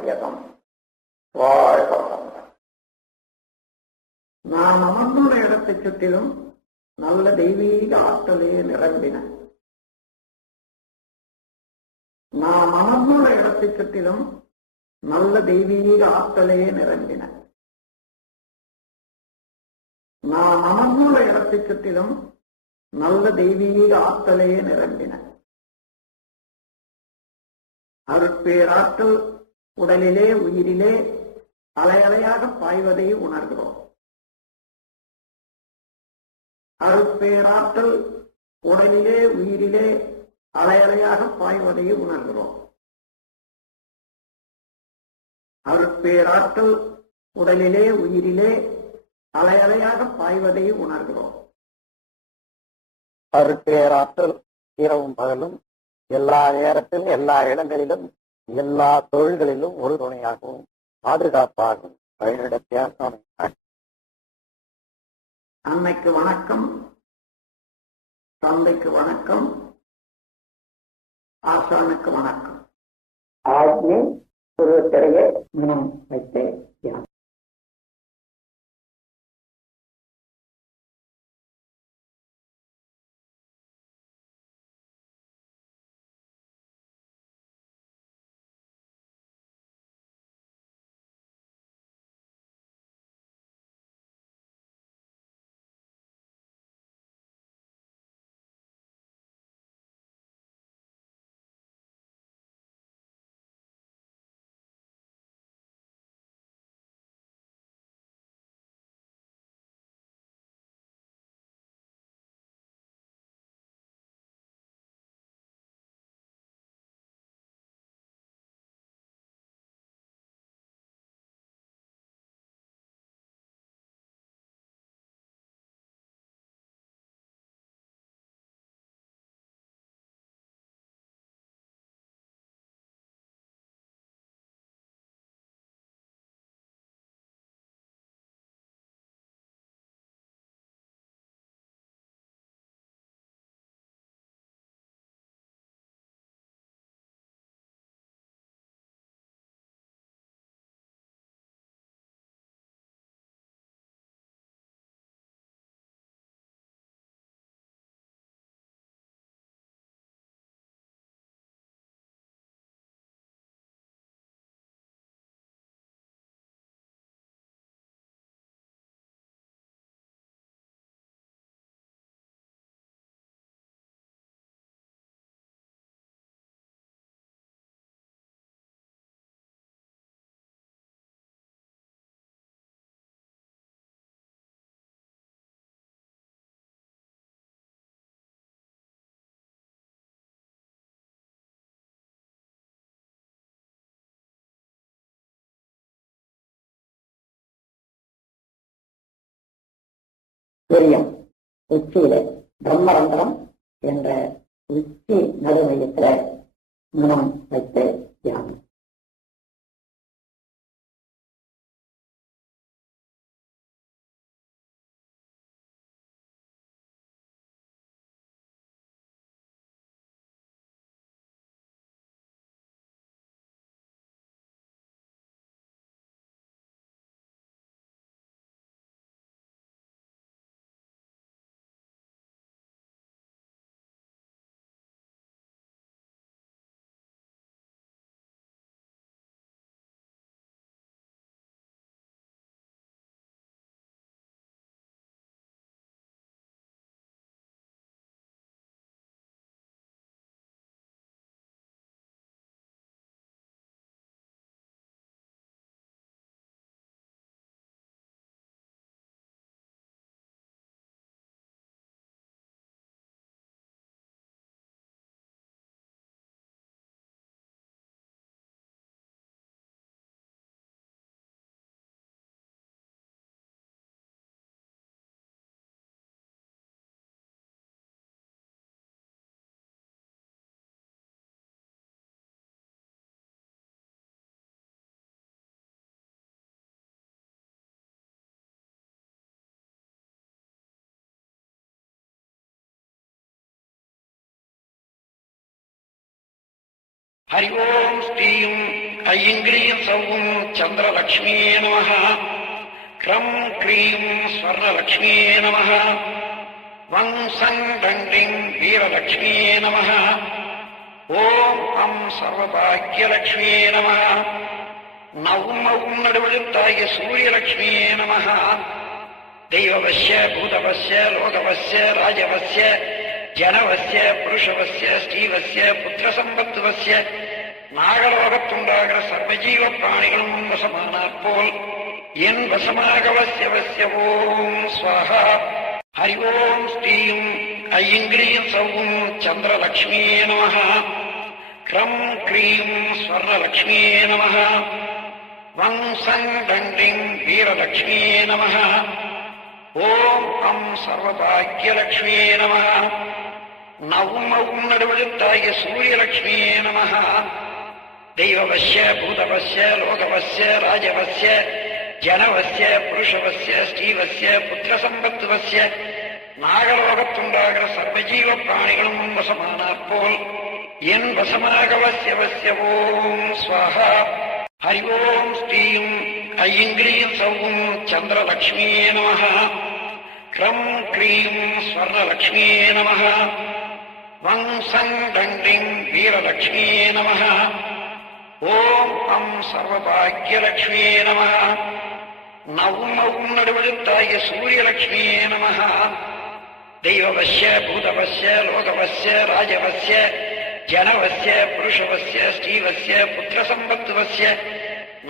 வையகம். வாழ்க வளமுடன். நாம் அமர்ந்துள்ள இடத்தை சுற்றிலும் நல்ல தெய்வீக ஆற்றலே நிரம்பின. நாம் அமர்ந்துள்ள இடத்தை சுற்றிலும் நல்ல தெய்வீக ஆற்றலே நிரம்பின. நாம் அமர்ந்துள்ள இடத்தை சுற்றிலும் நல்ல தெய்வீக ஆற்றலே நிரம்பின. அருட்பேராற்றல் உடலிலே உயிரிலே அலையலையாக பாய்வதை உணர்கிறோம். அருட்பேராற்றல் உடலிலே உயிரிலே அலையலையாக பாய்வதை உணர்கிறோம். அருட்பேராற்றல் உடலிலே உயிரிலே அலையலையாக பாய்வதை உணர்கிறோம். அருட்பேராற்றல் இரவும் பகலும் எல்லா நேரத்திலும் எல்லா இடங்களிலும் எல்லா தொழில்களிலும் ஒரு துணையாகவும் பாதுகாப்பாகவும் வழிநடத்தியாக. அன்னைக்கு வணக்கம், தந்தைக்கு வணக்கம், ஆசானுக்கு வணக்கம். ஆகிய உருவத்திலேயே மனம் வைத்து தியானம். தெரியும் உச்சியில பிரம்மரந்திரம் என்ற உச்சி நடுமையத்துல மனம் வைத்து தியானம். हरि ओम श्रीं ऐङ्ग्रीं सौं चन्द्रलक्ष्म्यै नमः क्रं क्रीं स्वर्णलक्ष्म्यै नमः वं सं दण्डिं वीरलक्ष्म्यै नमः ॐ अं सर्वभाग्यलक्ष्म्यै नमः नवं नडुवळुत्ताय सूर्यलक्ष्म्यै नमः दैववस्य भूतवस्य लोकवस्य राजवस्य जनवस्य पुरुषवस्य ஸ்ரீவस्य புத்திரசம்பத்துவस्य நாகலோகத்துண்டாகிற சர்வஜீவ பிராணிகளும் வசமானாற் போல் என் வசமாகவசியவசிய ஓம் ஸ்வாஹா ஹரி ஓம் ஸ்ரீம் ஐங்கிரீம் சௌம் சந்திரலக்ஷ்மியே நமः க்ரம் க்ரீம் ஸ்வர்ணலக்ஷ்மியே நமः வं सं दण्डिं वीरलक्ष्म्यै नमः ॐ अं सर्वभाग्यलक्ष्म्यै नमः नवं नडुवळुत्ताय सूर्यलक्ष्म्यै नमः दैववस्य भूतवस्य लोकवस्य राजवस्य जनवस्य पुरुषवस्य ஸ்ரீவस्य புத்திரசம்பத்துவस्य நாகலோகத்துண்டாகிற சர்வஜீவ பிராணிகளும் வசமானாற் போல் என் வசமாகவசியவசிய ஓம் ஸ்வாஹா हरि ओं श्रीं ऐङ्ग्रीं सौं चन्द्रलक्ष्म्यै नमः क्रं क्रीं स्वर्णलक्ष्म्यै नमः वं सं दण्डिं वीरलक्ष्म्यै नमः ॐ अं सर्वभाग्यलक्ष्म्यै नमः नवं नडुवळुत्ताय सूर्यलक्ष्म्यै नमः दैववस्य भूतवस्य लोकवस्य राजवस्य जनवस्य पुरुषवस्य ஸ்ரீவस्य புத்திரசம்பத்துவस्य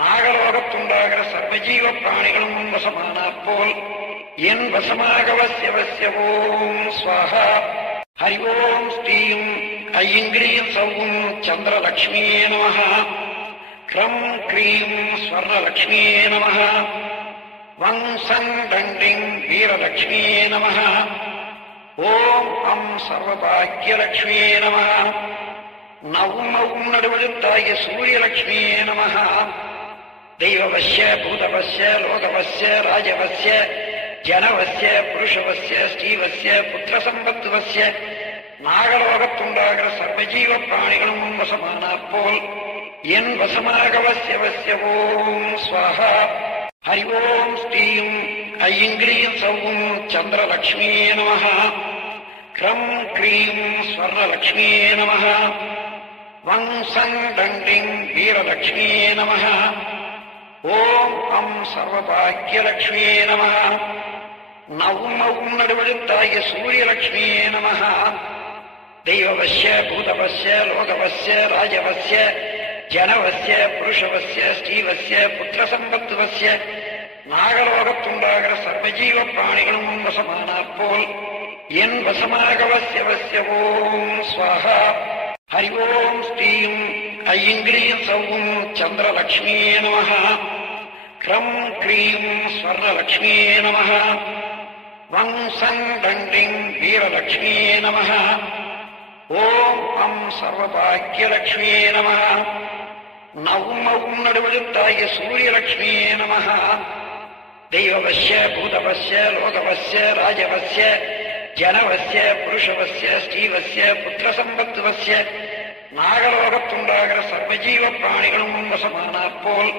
நாகலோகத்துண்டாகிற சர்வஜீவ பிராணிகளும் வசமானாற் போல் என் வசமாகவசியவசிய ஓம் ஸ்வாஹா ஹரி ஓம் ஸ்ரீம் ஐங்கிரீம் சௌம் சந்திரலக்ஷ்மியே நமः க்ரம் க்ரீம் ஸ்வர்ணலக்ஷ்மியே நமः வं सं दण्डिं वीरलक्ष्म्यै नमः ॐ अं सर्वभाग्यलक्ष्म्यै नमः नवं नडुवळुत्ताय सूर्यलक्ष्म्यै नमः दैववस्य भूतवस्य लोकवस्य राजवस्य जनवस्य पुरुषवस्य ஸ்ரீவस्य புத்திரசம்பத்துவस्य நாகலோகத்துண்டாகிற சர்வஜீவ பிராணிகளும் வசமானாற் போல் என் வசமாகவசியவசிய ஓம் ஸ்வாஹா ஹரி ஓம் ஸ்ரீம் ஐங்கிரீம் சௌம் சந்திரலக்ஷ்மியே நமः க்ரம் க்ரீம் ஸ்வர்ணலக்ஷ்மியே நமः वं सं दण्डिं वीरलक्ष्म्यै नमः ॐ अं सर्वभाग्यलक्ष्म्यै नमः नवं नडुवळुत्ताय सूर्यलक्ष्म्यै नमः दैववस्य भूतवस्य लोकवस्य राजवस्य जनवस्य पुरुषवस्य ஸ்ரீவस्य புத்திரசம்பத்துவस्य நாகலோகத்துண்டாகிற சர்வஜீவ பிராணிகளும் வசமானாற் போல் என் வசமாகவசியவசிய ஓம் ஸ்வாஹா ஹரி ஓம் ஸ்ரீம் ஐங்கிரீம் சௌம் சந்திரலக்ஷ்மியே நமः க்ரம் க்ரீம் ஸ்வர்ணலக்ஷ்மியே நமः வं सं दण्डिं वीरलक्ष्म्यै नमः ॐ अं सर्वभाग्यलक्ष्म्यै नमः नवं नडुवळुत्ताय सूर्यलक्ष्म्यै नमः दैववस्य भूतवस्य लोकवस्य राजवस्य जनवस्य पुरुषवस्य ஸ்ரீவस्य புத்திரசம்பத்துவस्य நாகலோகத்துண்டாகிற சர்வஜீவ பிராணிகளும் வசமானாற் போல்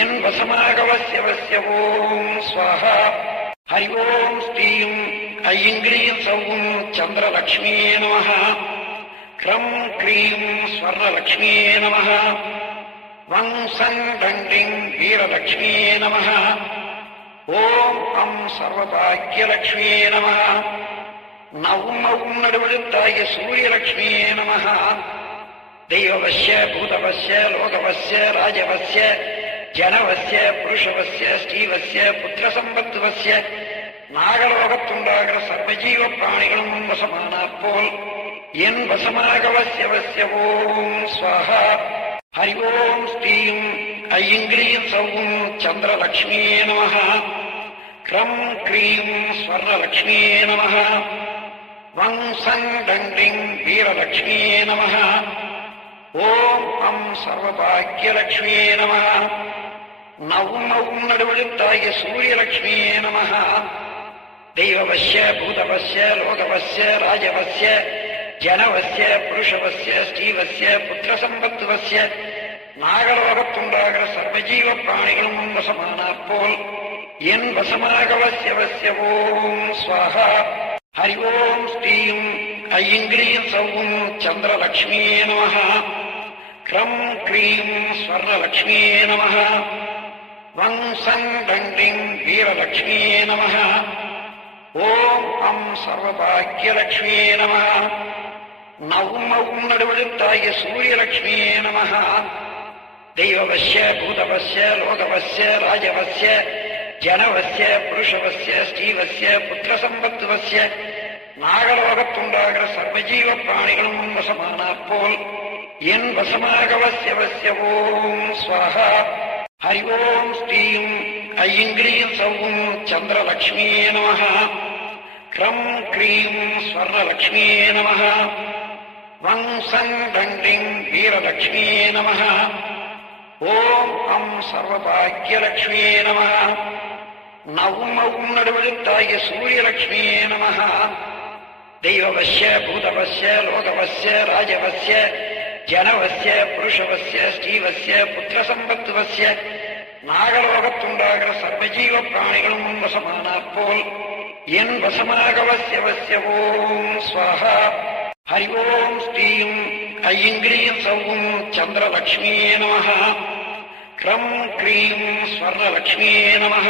என் வசமாகவசியவசிய ஓம் ஸ்வாஹா ஹரி ஓம் ஸ்ரீம் ஐங்கிரீம் சௌம் சந்திரலக்ஷ்மியே நமः க்ரம் க்ரீம் ஸ்வர்ணலக்ஷ்மியே நமः वं सं दण्डिं वीरलक्ष्म्यै नमः ॐ अं सर्वभाग्यलक्ष्म्यै नमः नवं नडुवळुत्ताय सूर्यलक्ष्म्यै नमः दैववस्य भूतवस्य लोकवस्य राजवस्य जनवस्य पुरुषवस्य ஸ்ரீவस्य புத்திரசம்பத்துவस्य நாகலோகத்துண்டாகிற சர்வஜீவ பிராணிகளும் வசமானாற் போல் என் வசமாகவசியவசிய ஓம் ஸ்வாஹா ஹரி ஓம் ஸ்ரீம் ஐங்கிரீம் சௌம் சந்திரலக்ஷ்மியே நமः க்ரம் க்ரீம் ஸ்வர்ணலக்ஷ்மியே நமः वं सं दण्डिं वीरलक्ष्म्यै नमः ॐ अं सर्वभाग्यलक्ष्म्यै नमः नवं नडुवळुत्ताय सूर्यलक्ष्म्यै नमः दैववस्य भूतवस्य लोकवस्य राजवस्य जनवस्य पुरुषवस्य ஸ்ரீவस्य புத்திரசம்பத்துவस्य நாகலோகத்துண்டாகிற சர்வஜீவ பிராணிகளும் வசமானாற் போல் என் வசமாக வசிய ஓம் ஸ்வாஹா. ஹரி ஓம் ஸ்ரீம் ஐங்கிரீம் சௌம் சந்திரலக்ஷ்மியே நமः. க்ரம் க்ரீம் ஸ்வர்ணலக்ஷ்மியே நமः. வங்சங் தண்டிங் வீரலக்ஷ்மியே நமः. ஓம் அம் சர்வபாக்யலக்ஷ்மியே நமः. நவும் நடுவெழுத்தாகிய சூரியலக்ஷ்மியே நமः. தெய்வவஸ்ய பூதவஸ்ய லோகவஸ்ய ராஜவஸ்ய ஜனவஸ்ய புருஷவஸ்ய ஸ்ரீவஸ்ய புத்திரசம்பத்துவஸ்ய நாகலோகத்துண்டாகிற சர்வஜீவ பிராணிகளும் வசமானாற் போல் என் வசமாக வசிய ஓம் ஸ்வாஹா. ஹரி ஓம் ஸ்ரீம் ஐங்கிரீம் சௌம் சந்திரலக்ஷ்மியே நமः. க்ரம் க்ரீம் ஸ்வர்ணலக்ஷ்மியே நமः. வங்சங் தண்டிங் வீரலக்ஷ்மியே நமः. ஓம் அம் சர்வபாக்யலக்ஷ்மியே நமः. நவும் நடுவெழுத்தாகிய சூரியலக்ஷ்மியே நமः. தெய்வவஸ்ய பூதவஸ்ய லோகவஸ்ய ராஜவஸ்ய ஜனவஸ்ய புருஷவஸ்ய ஸ்ரீவஸ்ய புத்திரசம்பத்துவஸ்ய நாகலோகத்துண்டாகிற சர்வஜீவ பிராணிகளும் வசமானாற் போல் என் வசமாக வசிய ஓம் ஸ்வாஹா. ஹரி ஓம் ஸ்ரீம் ஐங்கிரீம் சௌம் சந்திரலக்ஷ்மியே நமः. க்ரம் க்ரீம் ஸ்வர்ணலக்ஷ்மியே நமः.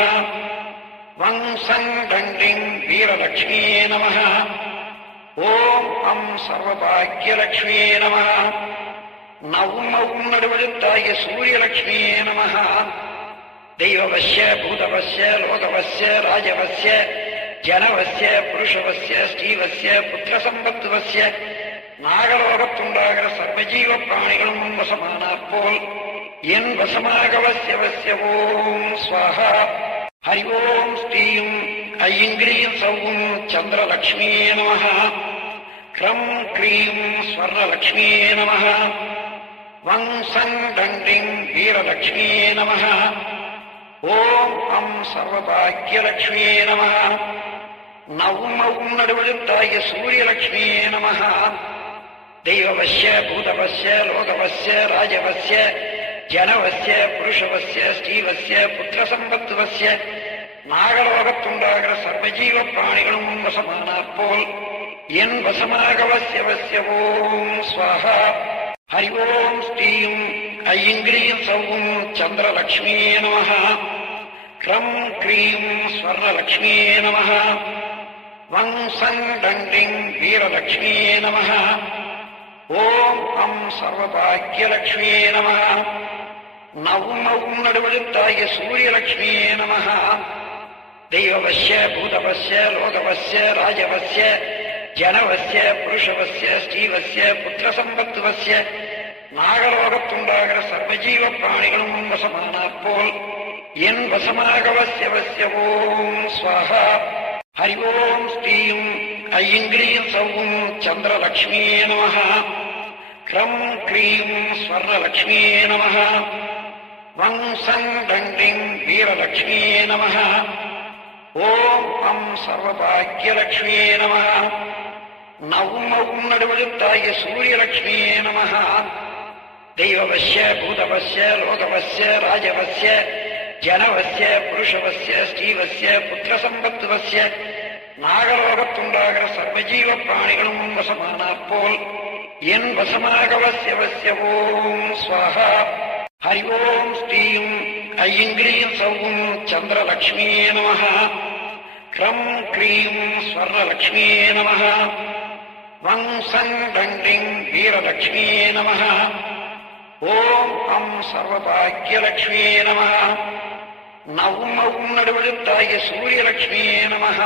வங்சங் தண்டிங் வீரலக்ஷ்மியே நமः. ஓம் அம் சர்வபாக்யலக்ஷ்மியே நமः. நவும் நடுவெழுத்தாகிய சூரியலக்ஷ்மியே நமः. தெய்வவஸ்ய பூதவஸ்ய லோகவஸ்ய ராஜவஸ்ய ஜனவஸ்ய புருஷவஸ்ய ஸ்ரீவஸ்ய புத்திரசம்பத்துவஸ்ய நாகலோகத்துண்டாகிற சர்வஜீவ பிராணிகளும் வசமானாற் போல் என் வசமாக வசிய ஓம் ஸ்வாஹா. ஹரி ஓம் ஸ்ரீம் ஐங்கிரீம் சௌம் சந்திரலக்ஷ்மியே நமः. க்ரம் க்ரீம் ஸ்வர்ணலக்ஷ்மியே நமः. வங்சங் தண்டிங் வீரலக்ஷ்மியே நமः. ஓம் அம் சர்வபாக்யலக்ஷ்மியே நமः. நவும் நடுவெழுத்தாகிய சூரியலக்ஷ்மியே நமः. தெய்வவஸ்ய பூதவஸ்ய லோகவஸ்ய ராஜவஸ்ய ஜனவஸ்ய புருஷவஸ்ய ஸ்ரீவஸ்ய புத்திரசம்பத்துவஸ்ய நாகலோகத்துண்டாகிற சர்வஜீவ பிராணிகளும் வசமானாற் போல் என் வசமாக வசிய ஓம் ஸ்வாஹா. ஹரி ஓம் ஸ்ரீம் ஐங்கிரீம் சௌம் சந்திரலக்ஷ்மியே நமः. க்ரம் க்ரீம் ஸ்வர்ணலக்ஷ்மியே நமः. வங்சங் தண்டிங் வீரலக்ஷ்மியே நமः. ஓம் அம் சர்வபாக்யலக்ஷ்மியே நமः. நவும் நடுவெழுத்தாகிய சூரியலக்ஷ்மியே நமः. தெய்வவஸ்ய பூதவஸ்ய லோகவஸ்ய ராஜவஸ்ய ஜனவஸ்ய புருஷவஸ்ய ஸ்ரீவஸ்ய புத்திரசம்பத்துவஸ்ய நாகலோகத்துண்டாகிற சர்வஜீவ பிராணிகளும் வசமானாற் போல் என் வசமாக வசிய ஓம் ஸ்வாஹா. ஹரி ஓம் ஸ்ரீம் ஐங்கிரீம் சௌம் சந்திரலக்ஷ்மியே நமः. க்ரம் க்ரீம் ஸ்வர்ணலக்ஷ்மியே நமः. வங்சங் தண்டிங் வீரலக்ஷ்மியே நமः. ஓம் அம் சர்வபாக்யலக்ஷ்மியே நமः. நவும் நடுவெழுத்தாகிய சூரியலக்ஷ்மியே நமः. தெய்வவஸ்ய பூதவஸ்ய லோகவஸ்ய ராஜவஸ்ய ஜனவஸ்ய புருஷவஸ்ய ஸ்ரீவஸ்ய புத்திரசம்பத்துவஸ்ய நாகலோகத்துண்டாகிற சர்வஜீவ பிராணிகளும் வசமானாற் போல் என் வசமாக வசிய ஓம் ஸ்வாஹா. ஹரி ஓம் ஸ்ரீம் ஐங்கிரீம் சௌம் சந்திரலக்ஷ்மியே நமः. க்ரம் க்ரீம் ஸ்வர்ணலக்ஷ்மியே நமः. வங்சங் தண்டிங் வீரலக்ஷ்மியே நமः. ஓம் அம் சர்வபாக்யலக்ஷ்மியே நமः. நவும் நடுவெழுத்தாகிய சூரியலக்ஷ்மியே நமः.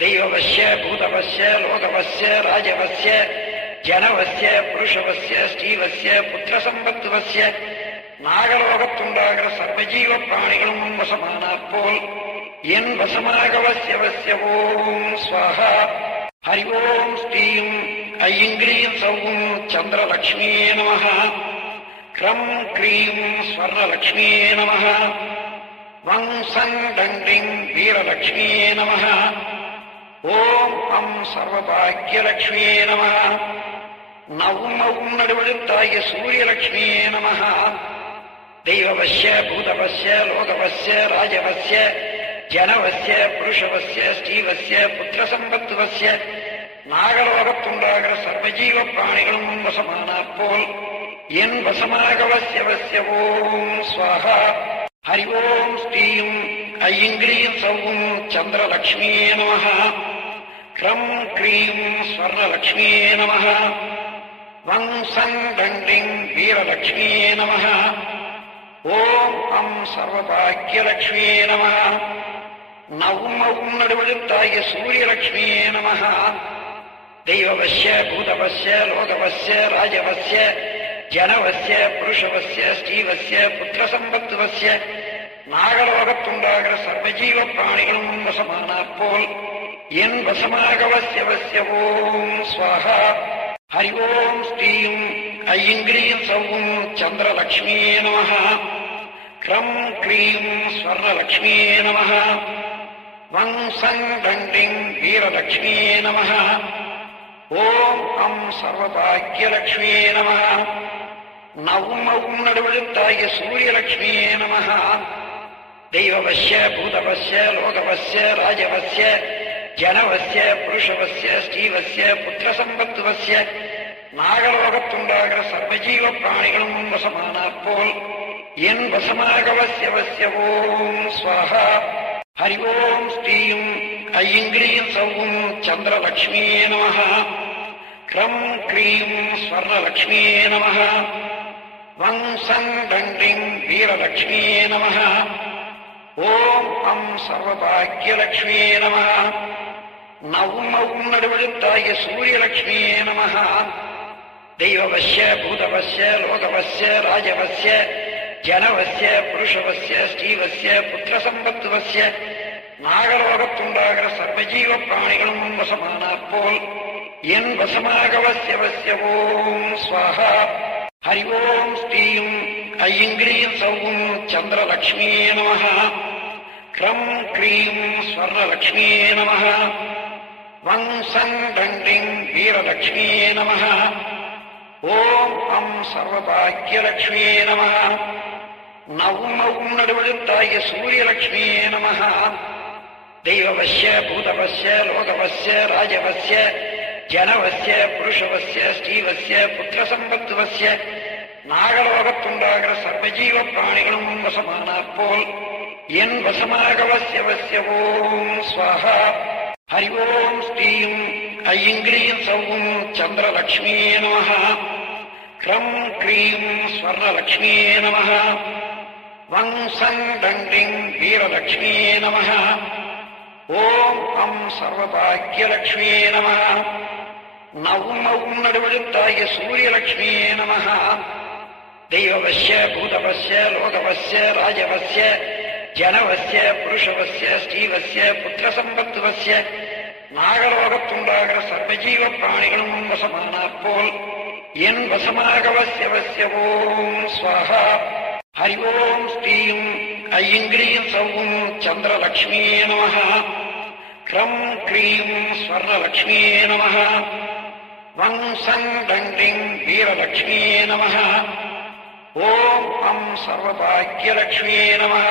தெய்வவஸ்ய பூதவஸ்ய லோகவஸ்ய ராஜவஸ்ய ஜனவஸ்ய புருஷவஸ்ய ஸ்ரீவஸ்ய புத்திரசம்பத்துவஸ்ய நாகலோகத்துண்டாகிற சர்வஜீவ பிராணிகளும் வசமானாற் போல் என் வசமாக வசிய ஓம் ஸ்வாஹா. ஹரி ஓம் ஸ்ரீம் ஐங்கிரீம் சௌம் சந்திரலக்ஷ்மியே நமः. க்ரம் க்ரீம் ஸ்வர்ணலக்ஷ்மியே நமः. வங்சங் தண்டிங் வீரலக்ஷ்மியே நமः. ஓம் அம் சர்வபாக்யலக்ஷ்மியே நமः. நவும் மவும் நடுவெழுத்தாகிய சூரியலட்சுமியே நமஹ. தெய்வவஸ்ய பூதவஸ்ய லோகவஸ்ய ராஜவஸ்ய ஜனவஸ்ய புருஷவஸ்ய ஸ்ரீவஸ்ய புத்திரசம்பத்துவஸ்ய நாகலோகத்துண்டாகிற சர்வஜீவ பிராணிகளும் வசமானாற் போல் என் வசமாக வஸ்ய ஓம் ஸ்வாஹா. ஹரி ஓம் ஸ்ரீயும் ஐங்கிரீம் சௌவும் சந்திரலக்ஷ்மியே நமஹ. க்ரம் க்ரீம் ஸ்வர்ணலக்ஷ்மியே நமஹ. வங் சங் டண்டிங் வீரலக்ஷ்மியே நமஹ. ஓம் அம் சர்வபாக்யலக்ஷ்மியே நமஹ. நவும் மவும் நடுவெழுத்தாகிய சூரியலக்ஷ்மியே நமஹ. தெய்வவஸ்ய பூதவஸ்ய லோகவஸ்ய ராஜவஸ்ய ஜனவஸ்ய புருஷவஸ்ய ஸ்ரீவஸ்ய புத்திரசம்பத்துவஸ்ய நாகலோகத்துண்டாகிற சர்வஜீவ பிராணிகளும் வசமானாற் போல் என் வசமாக வஸ்ய ஓம் ஸ்வாஹா. ஹரி ஓம் ஸ்ரீயும் ஐங்கிரீம் சௌவும் சந்திரலக்ஷ்மியே நமஹ. க்ரம் க்ரீம் ஸ்வர்ணலக்ஷ்மியே நமஹ. வங் சங் டண்டிங் வீரலக்ஷ்மியே நமஹ. ஓம் அம் சர்வபாக்யலக்ஷ்மியே நமஹ. நவும் மவும் நடுவெழுத்தாகிய சூரியலக்ஷ்மியே நமஹ. தெய்வவஸ்ய பூதவஸ்ய லோகவஸ்ய ராஜவஸ்ய ஜனவஸ்ய புருஷவஸ்ய ஸ்ரீவஸ்ய புத்திரசம்பத்துவஸ்ய நாகலோகத்துண்டாகிற சர்வஜீவ பிராணிகளும் வசமானாற் போல் என் வசமாக வஸ்ய ஓம் ஸ்வாஹா. ஹரி ஓம் ஸ்ரீயும் ஐங்கிரீம் சௌவும் சந்திரலக்ஷ்மியே நமஹ. க்ரம் க்ரீம் ஸ்வர்ணலக்ஷ்மியே நமஹ. வங் சங் டண்டிங் வீரலக்ஷ்மியே நமஹ. ஓம் அம் சர்வபாக்யலக்ஷ்மியே நமஹ. நவும் மவும் நடுவெழுத்தாகிய சூரியலக்ஷ்மியே நமஹ. தெய்வவஸ்ய பூதவஸ்ய லோகவஸ்ய ராஜவஸ்ய ஜனவஸ்ய புருஷவஸ்ய ஸ்ரீவஸ்ய புத்திரசம்பத்துவஸ்ய நாகலோகத்துண்டாகிற சர்வஜீவ பிராணிகளும் வசமானாற் போல் என் வசமாக வஸ்ய ஓம் ஸ்வாஹா. ஹரி ஓம் ஸ்ரீயும் ஐங்கிரீம் சௌவும் சந்திரலக்ஷ்மியே நமஹ. க்ரம் க்ரீம் ஸ்வர்ணலக்ஷ்மியே நமஹ. வங் சங் டண்டிங் வீரலக்ஷ்மியே நமஹ. ஓம் அம் சர்வபாக்யலக்ஷ்மியே நமஹ. நவும் மவும் நடுவெழுத்தாகிய சூரியலக்ஷ்மியே நமஹ. தெய்வவஸ்ய பூதவஸ்ய லோகவஸ்ய ராஜவஸ்ய ஜனவஸ்ய புருஷவஸ்ய ஸ்ரீவஸ்ய புத்திரசம்பத்துவஸ்ய நாகலோகத்துண்டாகிற சர்வஜீவ பிராணிகளும் வசமானாற் போல் என் வசமாக வஸ்ய ஓம் ஸ்வாஹா. ஹரி ஓம் ஸ்ரீயும் ஐங்கிரீம் சௌவும் சந்திரலக்ஷ்மியே நமஹ. க்ரம் க்ரீம் ஸ்வர்ணலக்ஷ்மியே நமஹ. வங் சங் டண்டிங் வீரலக்ஷ்மியே நமஹ. ஓம் அம் சர்வபாக்யலக்ஷ்மியே நமஹ. நவும் மவும் நடுவெழுத்தாகிய சூரியலக்ஷ்மியே நமஹ. தெய்வவஸ்ய பூதவஸ்ய லோகவஸ்ய ராஜவஸ்ய ஜனவஸ்ய புருஷவஸ்ய ஸ்ரீவஸ்ய புத்திரசம்பத்துவஸ்ய நாகலோகத்துண்டாகிற சர்வஜீவ பிராணிகளும் வசமானாற் போல் என் வசமாக வஸ்ய ஓம் ஸ்வாஹா. ஹரி ஓம் ஸ்ரீயும் ஐங்கிரீம் சௌவும் சந்திரலக்ஷ்மியே நமஹ. க்ரம் க்ரீம் ஸ்வர்ணலக்ஷ்மியே நமஹ. வங் சங் டண்டிங் வீரலக்ஷ்மியே நமஹ. ஓம் அம் சர்வபாக்யலக்ஷ்மியே நமஹ.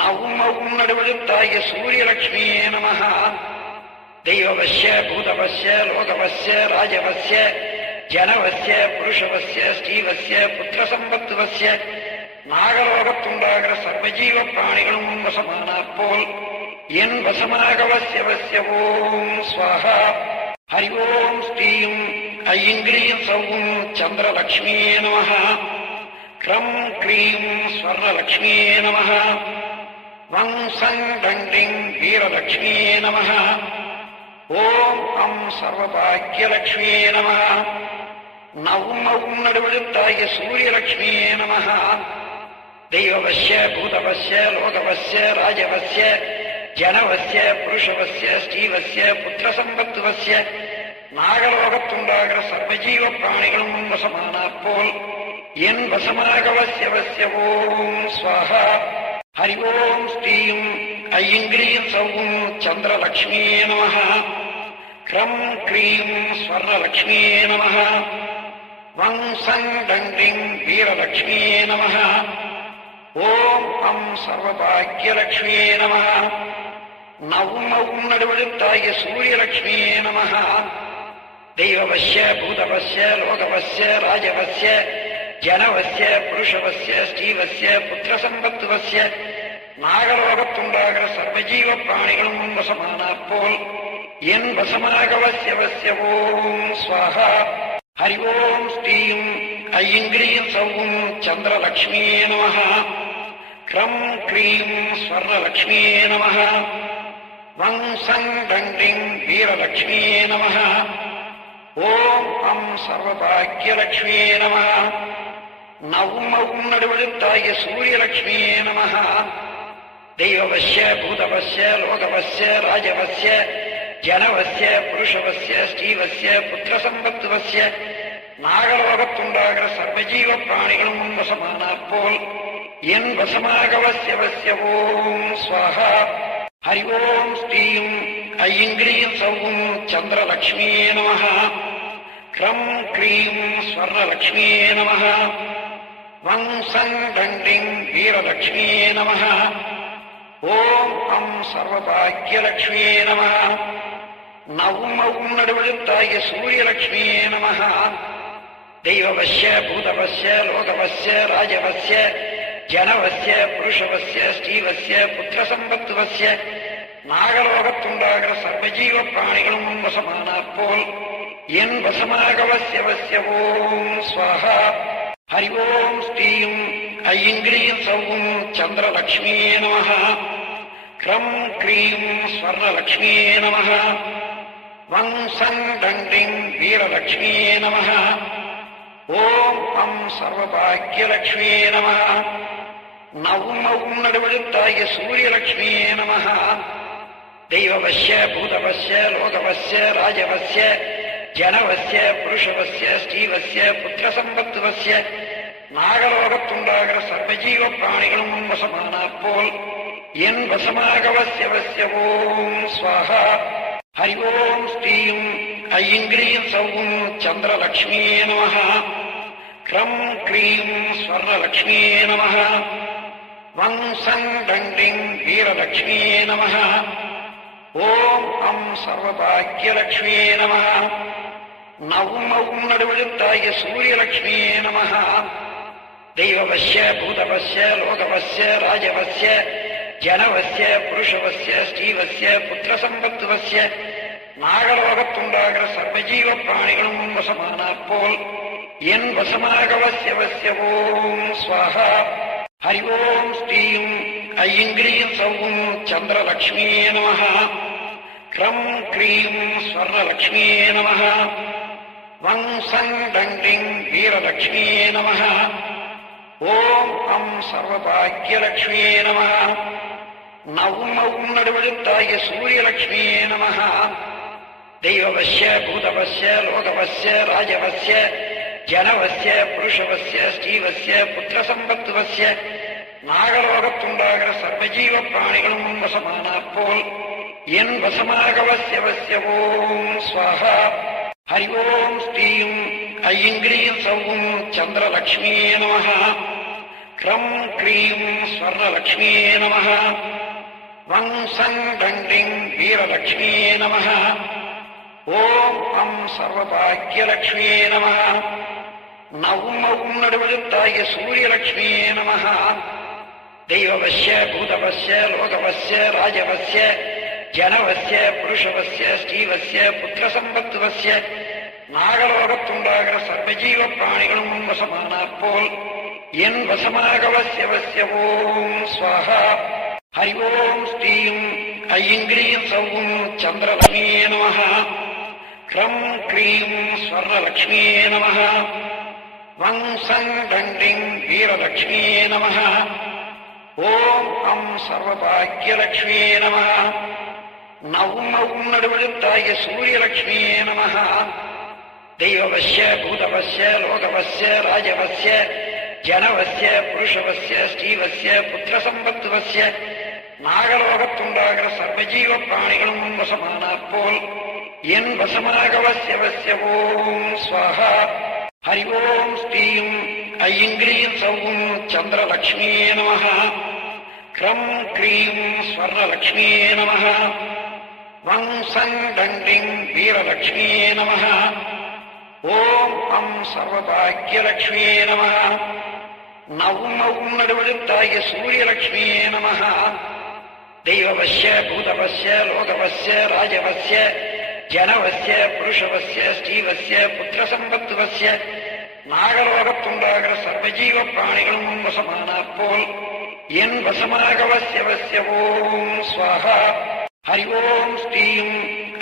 நவும் மவும் நடுவெழுத்தாகிய சூரியலக்ஷ்மியே நமஹ. தெய்வவஸ்ய பூதவஸ்ய லோகவஸ்ய ராஜவஸ்ய ஜனவஸ்ய புருஷவஸ்ய ஸ்ரீவஸ்ய புத்திரசம்பத்துவஸ்ய நாகலோகத்துண்டாகிற சர்வஜீவ பிராணிகளும் வசமானாற் போல் என் வசமாக வஸ்ய ஓம் ஸ்வாஹா. ஹரி ஓம் ஸ்ரீயும் ஐங்கிரீம் சௌவும் சந்திரலக்ஷ்மியே நமஹ. க்ரம் க்ரீம் ஸ்வர்ணலக்ஷ்மியே நமஹ. வங் சங் டண்டிங் வீரலக்ஷ்மியே நமஹ. ஓம் அம் சர்வபாக்யலக்ஷ்மியே நமஹ. நவும் மவும் நடுவெழுத்தாகிய சூரியலக்ஷ்மியே நமஹ. தெய்வவஸ்ய பூதவஸ்ய லோகவஸ்ய ராஜவஸ்ய ஜனவஸ்ய புருஷவஸ்ய ஸ்ரீவஸ்ய புத்திரசம்பத்துவஸ்ய நாகலோகத்துண்டாகிற சர்வஜீவ பிராணிகளும் வசமானாற் போல் என் வசமாக வஸ்ய ஓம் ஸ்வாஹா. ஹரி ஓம் ஸ்ரீயும் ஐங்கிரீம் சௌவும் சந்திரலக்ஷ்மியே நமஹ. க்ரம் க்ரீம் ஸ்வர்ணலக்ஷ்மியே நமः. வங் சங் டங் டிங் வீரலக்ஷ்மியே நமः. ஓம் அம் சர்வபாக்யலக்ஷ்மியே நமः. நவும் மவும் நடுவெழுத்தாகிய சூரியலக்ஷ்மியே நமः. தெய்வவஸ்ய பூதவஸ்ய லோகவஸ்ய ராஜவஸ்ய ஜனவஸ்ய புருஷவஸ்ய ஸ்ரீவஸ்ய புத்திரசம்பத்துவஸ்ய நாகலோகத்துண்டாகிற சர்வஜீவ பிராணிகளும் வசமானாற் போல் என் வசமாகவஸ்யவஸ்ய ஓம் ஸ்வாஹா. ஹரி ஓம் ஸ்ரீயும் ஐங்கிரீம் சௌவும் சந்திரலக்ஷ்மியே நமः. க்ரம் க்ரீம் ஸ்வர்ணலக்ஷ்மியே நமः. வங் சங் டங் டிங் வீரலக்ஷ்மியே நமः. ஓம் அம் சர்வபாக்யலக்ஷ்மியே நமः. நவும் மவும் நடுவெழுத்தாகிய சூரியலக்ஷ்மியே நமः. தெய்வவஸ்ய பூதவஸ்ய லோகவஸ்ய ராஜவஸ்ய ஜனவஸ்ய புருஷவஸ்ய ஸ்ரீவஸ்ய புத்திரசம்பத்துவஸ்ய நாகலோகத்துண்டாகிற சர்வஜீவ பிராணிகளும் வசமானாற் போல் என் வசமாகவஸ்யவஸ்ய ஓம் ஸ்வாஹா. ஹரி ஓம் ஸ்ரீயும் ஐங்கிரீம் சௌவும் சந்திரலக்ஷ்மியே நமः. க்ரம் க்ரீம் ஸ்வர்ணலக்ஷ்மியே நமः. வங் சங் டங் டிங் வீரலக்ஷ்மியே நமः. ஓம் அம் சர்வபாக்யலக்ஷ்மியே நமः. நவும் மவும் நடுவெழுத்தாகிய சூரியலக்ஷ்மியே நமः. தெய்வவஸ்ய பூதவஸ்ய லோகவஸ்ய ராஜவஸ்ய ஜனவஸ்ய புருஷவஸ்ய ஸ்ரீவஸ்ய புத்திரசம்பத்துவஸ்ய நாகலோகத்துண்டாகிற சர்வஜீவ பிராணிகளும் வசமானாற் போல் என் வசமாகவஸ்யவஸ்ய ஓம் ஸ்வாஹா. ஹரி ஓம் ஸ்ரீயும் ஐங்கிரீம் சௌவும் சந்திரலக்ஷ்மியே நமः. க்ரம் க்ரீம் ஸ்வர்ணலக்ஷ்மியே நமः. வங் சங் டங் டிங் வீரலக்ஷ்மியே நமः. ஓம் அம் சர்வபாக்யலக்ஷ்மியே நமः. நவும் மவும் நடுவெழுத்தாகிய சூரியலக்ஷ்மியே நமः. தெய்வவஸ்ய பூதவஸ்ய லோகவஸ்ய ராஜவஸ்ய ஜனவஸ்ய புருஷவஸ்ய ஸ்ரீவஸ்ய புத்திரசம்பத்துவஸ்ய நாகலோகத்துண்டாகிற சர்வஜீவ பிராணிகளும் வசமானாற் போல் என் வசமாகவஸ்யவஸ்ய ஓம் ஸ்வாஹா. ஹரி ஓம் ஸ்ரீயும் ஐங்கிரீம் சௌவும் சந்திரலக்ஷ்மியே நமः. க்ரம் க்ரீம் ஸ்வர்ணலக்ஷ்மியே நமः. வங் சங் டங் டிங் வீரலக்ஷ்மியே நமः. ஓம் அம் சர்வபாக்யலக்ஷ்மியே நமः. நவும் மவும் நடுவெழுத்தாகிய சூரியலக்ஷ்மியே நமः. தெய்வவஸ்ய பூதவஸ்ய லோகவஸ்ய ராஜவஸ்ய ஜனவஸ்ய புருஷவஸ்ய ஸ்ரீவஸ்ய புத்திரசம்பத்துவஸ்ய நாகலோகத்துண்டாகிற சர்வஜீவ பிராணிகளும் வசமானாற் போல் என் வசமாகவஸ்யவஸ்ய ஓம் ஸ்வாஹா. ஹரி ஓம் ஸ்ரீயும் ஐங்கிரீம் சௌவும் சந்திரலக்ஷ்மியே நமः. க்ரம் க்ரீம் ஸ்வர்ணலக்ஷ்மியே நமः. வங் சங் டங் டிங் வீரலக்ஷ்மியே நமः. ஓம் அம் சர்வபாக்யலக்ஷ்மியே நமः. நவும் மவும் நடுவெழுத்தாகிய சூரியலக்ஷ்மியே நமः. தெய்வவஸ்ய பூதவஸ்ய லோகவஸ்ய ராஜவஸ்ய ஜனவஸ்ய புருஷவஸ்ய ஸ்ரீவஸ்ய புத்திரசம்பத்துவஸ்ய நாகலோகத்துண்டாகிற சர்வஜீவ பிராணிகளும் வசமானாற் போல் என் வசமாகவஸ்யவஸ்ய ஓம் ஸ்வாஹா. ஹரி ஓம் ஸ்ரீயும் ஐங்கிரீம் சௌவும் சந்திரலக்ஷ்மியே நமः. க்ரம் க்ரீம் ஸ்வர்ணலக்ஷ்மியே நமः. வங் சங் டங் டிங் வீரலக்ஷ்மியே நமः. ஓம் அம் சர்வபாக்யலக்ஷ்மியே நமः. நவும் மவும் நடுவெழுத்தாகிய சூரியலக்ஷ்மியே நமः. தெய்வவஸ்ய பூதவஸ்ய லோகவஸ்ய ராஜவஸ்ய ஜனவஸ்ய புருஷவஸ்ய ஸ்ரீவஸ்ய புத்திரசம்பத்துவஸ்ய நாகலோகத்துண்டாகிற சர்வஜீவ பிராணிகளும் வசமானாற் போல் என் வசமாகவஸ்யவஸ்ய ஓம் ஸ்வாஹா. ஹரி ஓம் ஸ்ரீயும் ஐங்கிரீம் சௌவும் சந்திரலக்ஷ்மியே நமः. க்ரம் க்ரீம் ஸ்வர்ணலக்ஷ்மியே நமः. வங் சங் டங் டிங் வீரலக்ஷ்மியே நமः. ஓம் அம் சர்வபாக்யலக்ஷ்மியே நமः. நவும் மவும் நடுவெழுத்தாகிய சூரியலக்ஷ்மியே நமः. தெய்வவஸ்ய பூதவஸ்ய லோகவஸ்ய ராஜவஸ்ய ஜனவஸ்ய புருஷவஸ்ய ஸ்ரீவஸ்ய புத்திரசம்பத்துவஸ்ய நாகலோகத்துண்டாகிற சர்வஜீவ பிராணிகளும் வசமானாற் போல் என் வசமாக வசிய ஓம் ஸ்வாஹா. ஹரி ஓம் ஸ்ரீம் ஐங்கிரீம் சௌம் சந்திரலக்ஷ்மியே நமः. க்ரம் க்ரீம் ஸ்வர்ணலக்ஷ்மியே நமः. வம் சங் தண்டிங் வீரலக்ஷ்மியே நமः. ஓம் அம் சர்வபாக்யலக்ஷ்மியே நமः. நவும் அவும் நடுவெழுத்தாகிய சூரியலக்ஷ்மியே நமः. தெய்வவஸ்ய பூதவஸ்ய லோகவஸ்ய ராஜவஸ்ய ஜனவஸ்ய புருஷவஸ்ய ஸ்ரீவஸ்ய புத்திரசம்பத்துவஸ்ய நாகலோகத்துண்டாகிற சர்வஜீவ பிராணிகளும் வசமானாற் போல் என் வசமாக வசிய ஓம் ஸ்வாஹா. ஹரி ஓம் ஸ்ரீம்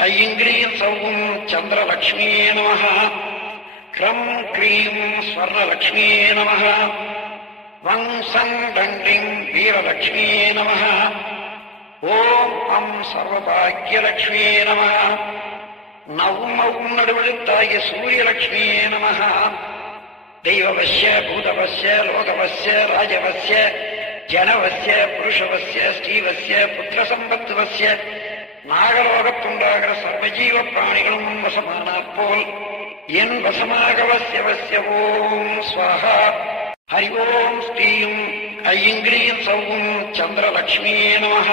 ஐங்கிரீம் சௌம் சந்திரலக்ஷ்மியே நமः. க்ரம் க்ரீம் ஸ்வர்ணலக்ஷ்மியே நமः. வம் சங் தண்டிங் வீரலக்ஷ்மியே நமः. ஓம் அம் சர்வபாக்யலக்ஷ்மியே நமः. நவும் அவும் நடுவெழுத்தாகிய சூரியலக்ஷ்மியே நமः. தெய்வவஸ்ய பூதவஸ்ய லோகவஸ்ய ராஜவஸ்ய ஜனவஸ்ய புருஷவஸ்ய ஸ்ரீவஸ்ய புத்திரசம்பத்துவஸ்ய நாகலோகத்துண்டாகிற சர்வஜீவ பிராணிகளும் வசமானாற் போல் என் வசமாக வசிய ஓம் ஸ்வாஹா. ஹரி ஓம் ஸ்ரீம் ஐங்கிரீம் சௌம் சந்திரலக்ஷ்மியே நமः.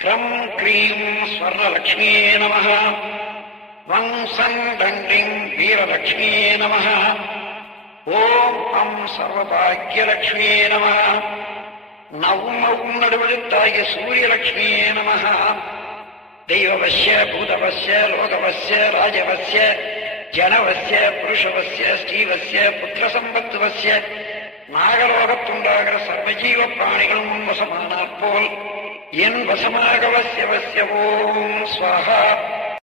க்ரம் க்ரீம் ஸ்வர்ணலக்ஷ்மியே நமः. வம் சங் தண்டிங் வீரலக்ஷ்மியே நமः. ஓம் அம் சர்வபாக்யலக்ஷ்மியே நமः. நவும் அவும் நடுவெழுத்தாகிய சூரியலக்ஷ்மியே நமः. தெய்வவஸ்ய பூதவஸ்ய லோகவஸ்ய ராஜவஸ்ய ஜனவஸ்ய புருஷவஸ்ய ஸ்ரீவஸ்ய புத்திரசம்பத்துவஸ்ய நாகலோகத்துண்டாகிற சர்வஜீவ பிராணிகளும் வசமானாற் போல் என் வசமாக வசிய ஓம் ஸ்வாஹா.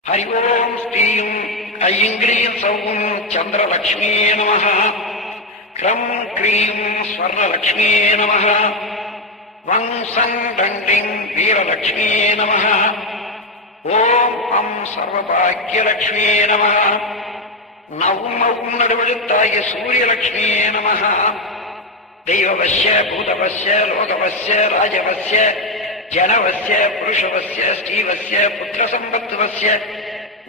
ஹரி ஓம் ஸ்ரீம் ஐங்கிரீம் சௌம் சந்திரலக்ஷ்மியே நமः. க்ரம் க்ரீம் ஸ்வர்ணலக்ஷ்மியே நமः. வம் சங் தண்டிங் வீரலக்ஷ்மியே நமः. ஓம் அம் சர்வபாக்யலக்ஷ்மியே நமः. நவும் அவும் நடுவெழுத்தாகிய சூரியலக்ஷ்மியே நமः. தெய்வவஸ்ய பூதவஸ்ய லோகவஸ்ய ராஜவஸ்ய ஜனவஸ்ய புருஷவஸ்ய ஸ்ரீவஸ்ய புத்திரசம்பத்துவஸ்ய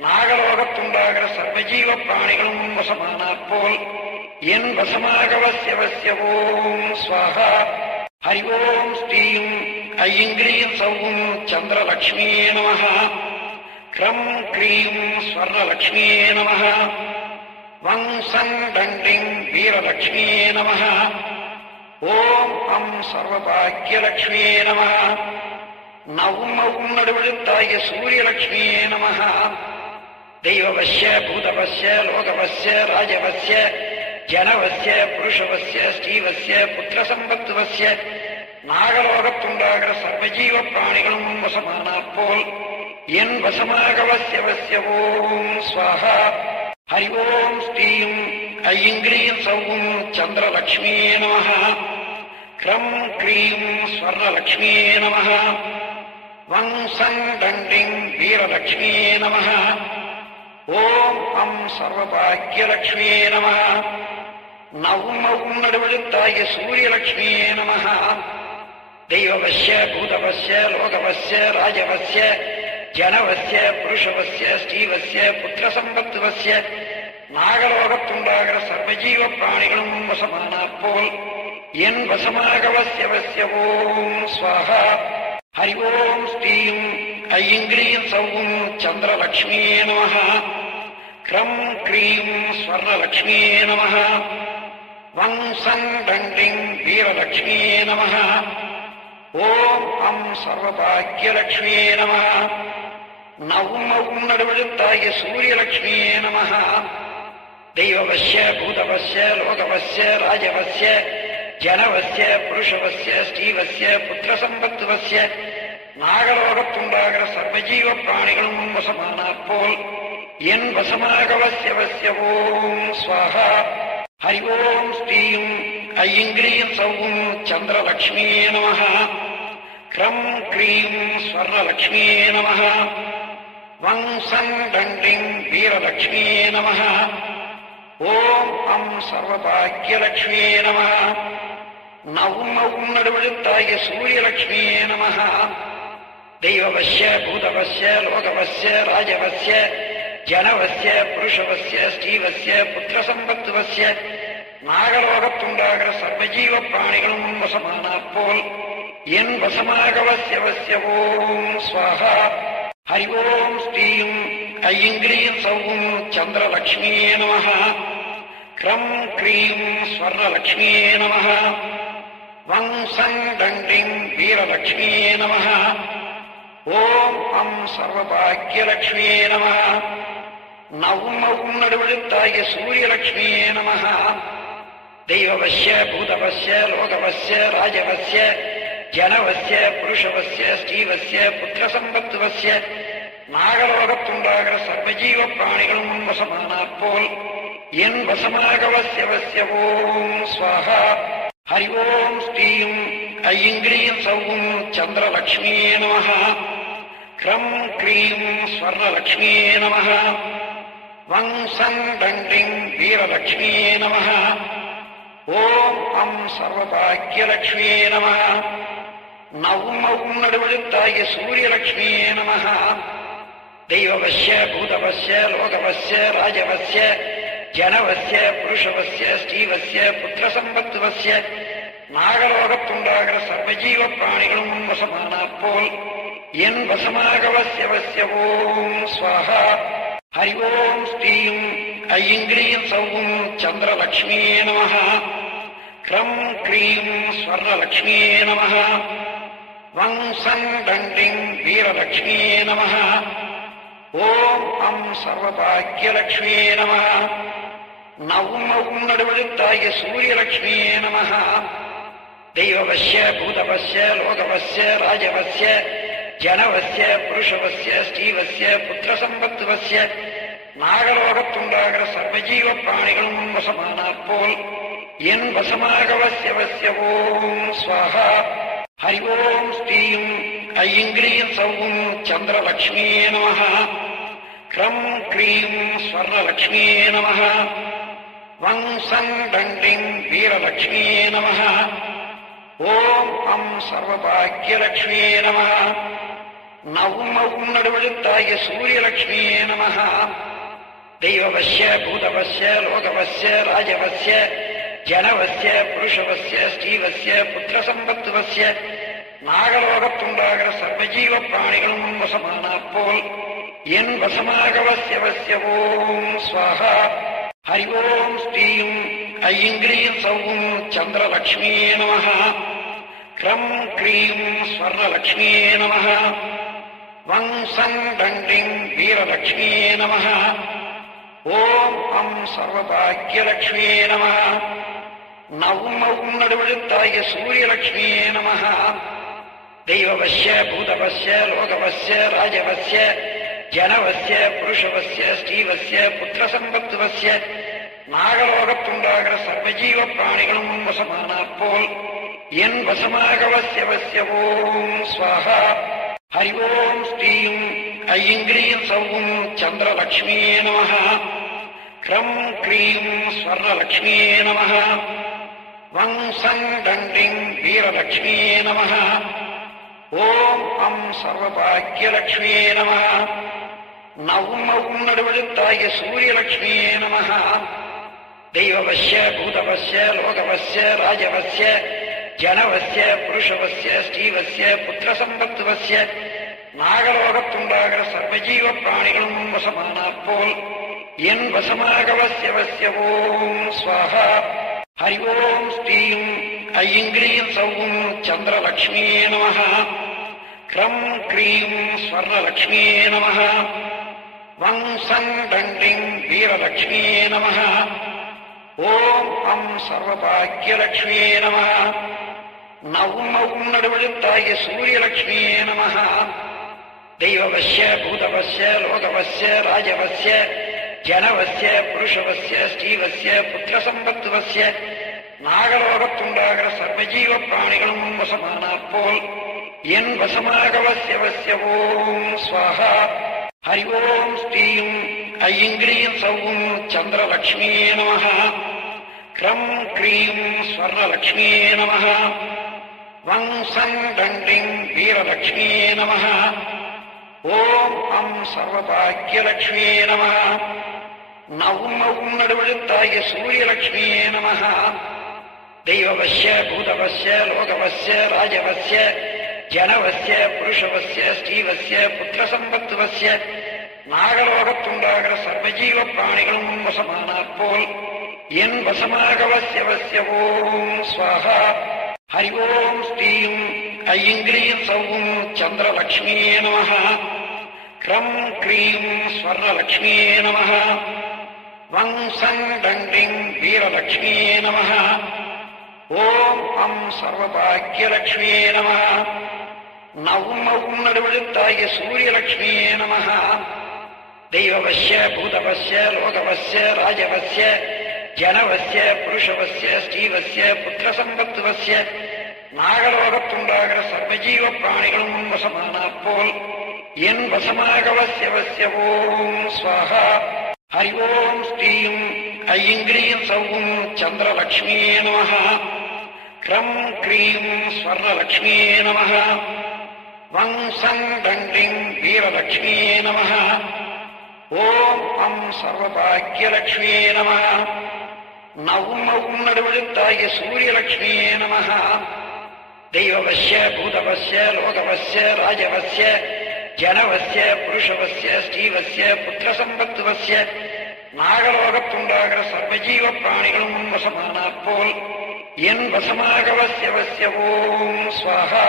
நாகலோகத்துண்டாகிற சர்வஜீவ பிராணிகளும் வசமானாற் போல் என் வசமாக வசிய ஓம் ஸ்வாஹா. ஹரி ஓம் ஸ்ரீம் ஐங்கிரீம் சௌம் சந்திரலக்ஷ்மியே நமः. க்ரம் க்ரீம் ஸ்வர்ணலக்ஷ்மியே நமः. வம் சங் தண்டிங் வீரலக்ஷ்மியே நமः. ஓம் அம் சர்வபாக்யலக்ஷ்மியே நமः. நவும் அவும் நடுவெழுத்தாகிய சூரியலக்ஷ்மியே நமः. தெய்வவஸ்ய பூதவஸ்ய லோகவஸ்ய ராஜவஸ்ய ஜனவஸ்ய புருஷவஸ்ய ஸ்ரீவஸ்ய புத்திரசம்பத்துவஸ்ய நாகலோகத்துண்டாகிற சர்வஜீவ பிராணிகளும் வசமானாற் போல் என் வசமாக வசிய ஓம் ஸ்வாஹா. ஹரி ஓம் ஸ்ரீம் ஐங்கிரீம் சௌம் சந்திரலக்ஷ்மியே நமः. க்ரம் க்ரீம் ஸ்வர்ணலக்ஷ்மியே நமः. வம் சங் தண்டிங் வீரலக்ஷ்மியே நமः. ஓம் அம் சர்வபாக்யலக்ஷ்மியே நமः. நவும் அவும் நடுவெழுத்தாகிய சூரியலக்ஷ்மியே நமः. தெய்வவஸ்ய பூதவஸ்ய லோகவஸ்ய ராஜவஸ்ய ஜனவஸ்ய புருஷவஸ்ய ஸ்ரீவஸ்ய புத்திரசம்பத்துவஸ்ய நாகலோகத்துண்டாகிற சர்வஜீவ பிராணிகளும் வசமானாற் போல் என் வசமாக வசிய ஓம் ஸ்வாஹா. ஹரி ஓம் ஸ்ரீம் ஐங்கிரீம் சௌம் சந்திரலக்ஷ்மியே நமः. க்ரம் க்ரீம் ஸ்வர்ணலக்ஷ்மியே நமः. வம் சங் தண்டிங் வீரலக்ஷ்மியே நமः. ஓம் அம் சர்வபாக்யலக்ஷ்மியே நமः. நவும் அவும் நடுவெழுத்தாகிய சூரியலக்ஷ்மியே நமः. தெய்வவஸ்ய பூதவஸ்ய லோகவஸ்ய ராஜவஸ்ய ஜனவஸ்ய புருஷவஸ்ய ஸ்ரீவஸ்ய புத்திரசம்பத்துவஸ்ய நாகலோகத்துண்டாகிற சர்வஜீவ பிராணிகளும் வசமானாற் போல் என் வசமாக வசிய ஓம் ஸ்வாஹா. ஹரி ஓம் ஸ்ரீம் ஐங்கிரீம் சௌம் சந்திரலக்ஷ்மியே நமः. க்ரம் க்ரீம் ஸ்வர்ணலக்ஷ்மியே நமः. வம் சங் தண்டிங் வீரலக்ஷ்மியே நமः. ஓம் அம் சர்வபாக்யலக்ஷ்மியே நமः. நவும் அவும் நடுவெழுத்தாகிய சூரியலக்ஷ்மியே நமः. தெய்வவஸ்ய பூதவஸ்ய லோகவஸ்ய ராஜவஸ்ய ஜனவஸ்ய புருஷவஸ்ய ஸ்ரீவஸ்ய புத்திரசம்பத்துவஸ்ய நாகலோகத்துண்டாகிற சர்வஜீவ பிராணிகளும் வசமானாற் போல் என் வசமாகவசியவசிய ஓம் ஸ்வாஹா. ஹரி ஓம் ஸ்ரீயும் ஐங்கிரீம் சௌம் சந்திரலக்ஷ்மியே நமः. க்ரம் க்ரீம் ஸ்வர்ணலக்ஷ்மியே நமः. வங்சங் தண்டிங் வீரலக்ஷ்மியே நமः. ஓம் அம் சர்வபாக்யலக்ஷ்மியே நமः. நவும் நடுவெழுத்தாகிய சூரியலக்ஷ்மியே நமः. தெய்வவஸ்ய பூதவஸ்ய லோகவஸ்ய ராஜவஸ்ய ஜனவஸ்ய புருஷவஸ்ய ஸ்ரீவஸ்ய புத்திரசம்பத்துவஸ்ய நாகலோகத்துண்டாகிற சர்வஜீவ பிராணிகளும் வசமானாற் போல் என் வசமாகவசியவசிய ஓம் ஸ்வாஹா. ஹரி ஓம் ஸ்ரீயும் ஐங்கிரீம் சௌம் சந்திரலக்ஷ்மியே நமः. க்ரம் க்ரீம் ஸ்வர்ணலக்ஷ்மியே நமः. வங்சங் தண்டிங் வீரலக்ஷ்மியே நமः. ஓம் அம் சர்வபாக்யலக்ஷ்மியே நமः. நவும் நடுவெழுத்தாகிய சூரியலக்ஷ்மியே நமः. தெய்வவஸ்ய பூதவஸ்ய லோகவஸ்ய ராஜவஸ்ய ஜனவஸ்ய புருஷவஸ்ய ஸ்ரீவஸ்ய புத்திரசம்பத்துவஸ்ய நாகலோகத்துண்டாகிற சர்வஜீவ பிராணிகளும் வசமானாற் போல் என் வசமாகவசியவசிய ஓம் ஸ்வாஹா. ஹரி ஓம் ஸ்ரீயும் ஐங்கிரீம் சௌம் சந்திரலக்ஷ்மியே நமः. க்ரம் க்ரீம் ஸ்வர்ணலக்ஷ்மியே நமः. வங்சங் தண்டிங் வீரலக்ஷ்மியே நமः. ஓம் அம் சர்வபாக்யலக்ஷ்மியே நமः. நவும் நடுவெழுத்தாகிய சூரியலக்ஷ்மியே நமः. தெய்வவஸ்ய பூதவஸ்ய லோகவஸ்ய ராஜவஸ்ய ஜனவஸ்ய புருஷவஸ்ய ஸ்ரீவஸ்ய புத்திரசம்பத்துவஸ்ய நாகலோகத்துண்டாகிற சர்வஜீவ பிராணிகளும் வசமானாற் போல் என் வசமாகவசியவசிய ஓம் ஸ்வாஹா. ஹரி ஓம் ஸ்ரீயும் ஐங்கிரீம் சௌம் சந்திரலக்ஷ்மியே நமः. க்ரம் க்ரீம் ஸ்வர்ணலக்ஷ்மியே நமः. வங்சங் தண்டிங் வீரலக்ஷ்மியே நமः. ஓம் அம் சர்வபாக்யலக்ஷ்மியே நமः. நவும் நடுவெழுத்தாகிய சூரியலக்ஷ்மியே நமः. தெய்வவஸ்ய பூதவஸ்ய லோகவஸ்ய ராஜவஸ்ய ஜனவஸ்ய புருஷவஸ்ய ஸ்ரீவஸ்ய புத்திரசம்பத்துவஸ்ய நாகலோகத்துண்டாகிற சர்வஜீவ பிராணிகளும் வசமானாற் போல் என் வசமாகவசியவசிய ஓம் ஸ்வாஹா. ஹரி ஓம் ஸ்ரீயும் ஐங்கிரீம் சௌம் சந்திரலக்ஷ்மியே நமः. க்ரம் க்ரீம் ஸ்வர்ணலக்ஷ்மியே நமः. வங்சங் தண்டிங் வீரலக்ஷ்மியே நமः. ஓம் அம் சர்வபாக்யலக்ஷ்மியே நமः. நவும் நடுவெழுத்தாகிய சூரியலக்ஷ்மியே நமः. தெய்வவஸ்ய பூதவஸ்ய லோகவஸ்ய ராஜவஸ்ய ஜனவஸ்ய புருஷவஸ்ய ஸ்ரீவஸ்ய புத்திரசம்பத்துவஸ்ய நாகலோகத்துண்டாகிற சர்வஜீவ பிராணிகளும் வசமானாற் போல் என் வசமாகவசியவசிய ஓம் ஸ்வாஹா. ஹரி ஓம் ஸ்ரீயும் ஐங்கிரீம் சௌம் சந்திரலக்ஷ்மியே நமः. க்ரம் க்ரீம் ஸ்வர்ணலக்ஷ்மியே நமः. வங்சங் தண்டிங் வீரலக்ஷ்மியே நமः. ஓம் அம் சர்வபாக்யலக்ஷ்மியே நமः. நவும் நடுவெழுத்தாகிய சூரியலக்ஷ்மியே நமः. தெய்வவஸ்ய பூதவஸ்ய லோகவஸ்ய ராஜவஸ்ய ஜனவஸ்ய புருஷவஸ்ய ஸ்ரீவஸ்ய புத்திரசம்பத்துவஸ்ய நாகலோகத்துண்டாகிற சர்வஜீவ பிராணிகளும் வசமானாற் போல் என் வசமாகவசியவசிய ஓம் ஸ்வாஹா. ஹரி ஓம் ஸ்ரீயும் ஐங்கிரீம் சௌம் சந்திரலக்ஷ்மியே நமः. க்ரம் க்ரீம் ஸ்வர்ணலக்ஷ்மியே நமः. வங்சங் தண்டிங் வீரலக்ஷ்மியே நமः. ஓம் அம் சர்வபாக்யலக்ஷ்மியே நமः. நவும் நடுவெழுத்தாகிய சூரியலக்ஷ்மியே நமः. தெய்வவஸ்ய பூதவஸ்ய லோகவஸ்ய ராஜவஸ்ய ஜனவஸ்ய புருஷவஸ்ய ஸ்ரீவஸ்ய புத்திரசம்பத்துவஸ்ய நாகலோகத்துண்டாகிற சர்வஜீவ பிராணிகளும் வசமானாற் போல் என் வசமாகவசியவசிய ஓம் ஸ்வாஹா. ஹரி ஓம் ஸ்ரீயும் ஐங்கிரீம் சௌம் சந்திரலக்ஷ்மியே நமः. க்ரம் க்ரீம் ஸ்வர்ணலக்ஷ்மியே நமः. வம்சம் தண்டிங் வீரலட்சுமியே நமः. ஓம் அம் சர்வபாக்கியலட்சுமியே நமः. நவும் நடுவெழுத்தாகிய சூரியலட்சுமியே நமः. தெய்வவஸ்ய பூதவஸ்ய லோகவஸ்ய ராஜவஸ்ய ஜனவஸ்ய புருஷவஸ்ய ஸ்ரீவஸ்ய புத்திரசம்பத்துவஸ்ய நாகலோகத்துண்டாகிற சர்வஜீவ பிராணிகளும் வசமானாற் போல் என் வசமாகவசியவசிய ஓம் ஸ்வாஹா. ஹரி ஓம் ஸ்ரீம் ஐங்கிரீம் சௌம் சந்திரலக்ஷ்மியே நமः. க்ரம் க்ரீம் ஸ்வர்ணலக்ஷ்மியே நமः. வம்சம் தண்டிங் வீரலக்ஷ்மியே நமः. ஓம் அம் சர்வபாக்கியலக்ஷ்மியே நமः. நவும் நடுவெழுத்தாகிய சூரியலக்ஷ்மியே நமः. தெய்வவஸ்ய பூதவஸ்ய லோகவஸ்ய ராஜவஸ்ய ஜனவஸ்ய புருஷவஸ்ய ஸ்ரீவஸ்ய புத்திரசம்பத்துவஸ்ய நாகலோகத்துண்டாகிற சர்வஜீவ பிராணிகளும் வசமானாற் போல் என் வசமாகவசியவசிய ஓம் ஸ்வாஹா. ஹரி ஓம் ஸ்ரீம் ஐங்கிரீம் சௌம் சந்திரலக்ஷ்மியே நமः. க்ரம் க்ரீம் ஸ்வர்ணலக்ஷ்மியே நமः. வம்சம் தண்டிங் வீரலக்ஷ்மியே நமः. ஓம் அம் சர்வபாக்கியலக்ஷ்மியே நமः. நவும் நடுவெழுத்தாகிய சூரியலக்ஷ்மியே நமः. தெய்வவஸ்ய பூதவஸ்ய லோகவஸ்ய ராஜவஸ்ய ஜனவஸ்ய புருஷவஸ்ய ஸ்ரீவஸ்ய புத்திரசம்பத்துவஸ்ய நாகலோகத்துண்டாகிற சர்வஜீவ பிராணிகளும் வசமானாற் போல் என் வசமாகவசியவசிய ஓம் ஸ்வாஹா.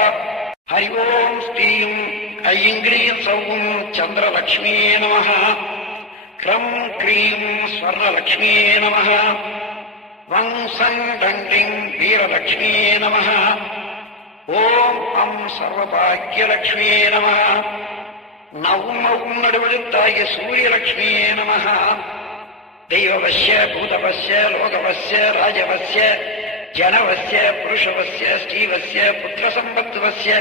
ஹரி ஓம் ஸ்ரீம் ஐங்கிரீம் சௌம் சந்திரலக்ஷ்மியே நமः. க்ரம் க்ரீம் ஸ்வர்ணலக்ஷ்மியே நமः. வம்சம் தண்டிங் வீரலக்ஷ்மியே நமः. ஓம் அம் சர்வபாக்கியலக்ஷ்மியே நமः. நவும் நடுவெழுத்தாகிய சூரியலக்ஷ்மியே நமः. தெய்வவஸ்ய பூதவஸ்ய லோகவஸ்ய ராஜவஸ்ய ஜனவஸ்ய புருஷவஸ்ய ஸ்ரீவஸ்ய புத்திரசம்பத்துவஸ்ய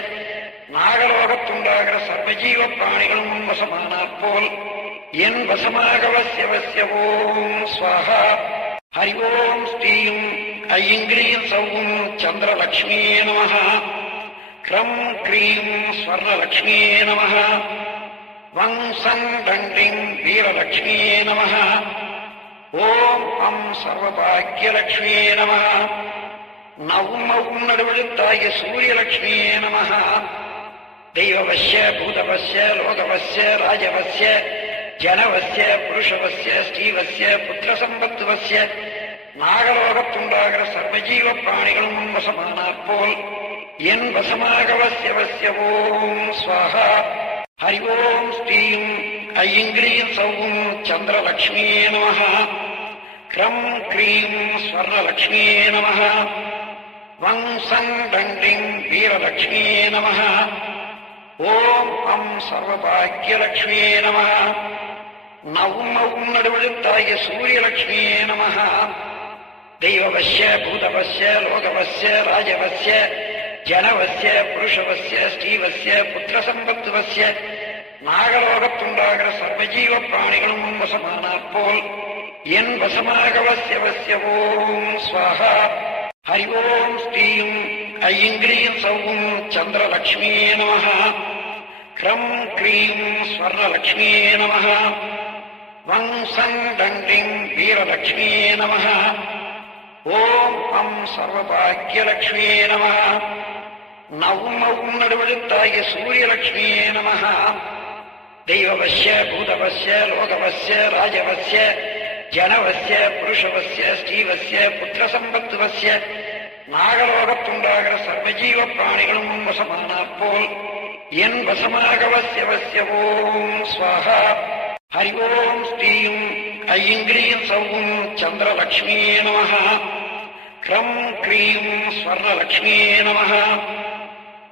நாகலோகத்துண்டாகிற சர்வஜீவ பிராணிகளும் வசமானாற் போல் என் வசமாகவசியவசிய ஓம் ஸ்வாஹா. ஹரி ஓம் ஸ்ரீம் ஐங்கிரீம் சௌம் சந்திரலக்ஷ்மியே நமः. க்ரம் க்ரீம் ஸ்வர்ணலக்ஷ்மியே நமः. வம்சம் தண்டிங் வீரலக்ஷ்மியே நமः. ஓம் அம் சர்வபாக்கியலக்ஷ்மியே நமः. நவும் நடுவெழுத்தாகிய சூரியலக்ஷ்மியே நமः. தெய்வவஸ்ய பூதவஸ்ய லோகவஸ்ய ராஜவஸ்ய ஜனவஸ்ய புருஷவஸ்ய ஸ்ரீவஸ்ய புத்திரசம்பத்துவஸ்ய நாகலோகத்துண்டாகிற சர்வஜீவ பிராணிகளும் வசமானாற் போல் என் வசமாகவசியவசிய ஓம் ஸ்வாஹா. ஹரி ஓம் ஸ்ரீம் ஐங்கிரீம் சௌம் சந்திரலக்ஷ்மியே நமः. க்ரம் க்ரீம் ஸ்வர்ணலக்ஷ்மியே நமः. வம்சம் தண்டிங் வீரலக்ஷ்மியே நமः. ஓம் அம் சர்வபாக்கியலக்ஷ்மியே நமः. நவும் நடுவெழுத்தாகிய சூரியலக்ஷ்மியே நமः. தெய்வவஸ்ய பூதவஸ்ய லோகவஸ்ய ராஜவஸ்ய ஜனவஸ்ய புருஷவஸ்ய ஸ்ரீவஸ்ய புத்திரசம்பத்துவஸ்ய நாகலோகத்துண்டாகிற சர்வஜீவ பிராணிகளும் வசமானாற் போல் என் வசமாகவசியவசிய ஓம் ஸ்வாஹா. ஹரி ஓம் ஸ்ரீம் ஐங்கிரீம் சௌம் சந்திரலக்ஷ்மியே நமः. க்ரம் க்ரீம் ஸ்வர்ணலக்ஷ்மியே நமः. வம்சம் தண்டிங் வீரலக்ஷ்மியே நமः. ஓம் அம் சர்வபாக்கியலக்ஷ்மியே நமः. நவும் நடுவெழுத்தாகிய சூரியலக்ஷ்மியே நமः. தெய்வவஸ்ய பூதவஸ்ய லோகவஸ்ய ராஜவஸ்ய ஜனவஸ்ய புருஷவஸ்ய ஸ்ரீவஸ்ய புத்திரசம்பத்துவஸ்ய நாகலோகத்துண்டாகிற சர்வஜீவ பிராணிகளும் வசமானாற் போல் என் வசமாகவசியவசிய ஓம் ஸ்வாஹா. ஹரி ஓம் ஸ்ரீம் ஐங்கிரீம் சௌம் சந்திரலக்ஷ்மியே நமः. க்ரம் க்ரீம் ஸ்வர்ணலக்ஷ்மியே நமः.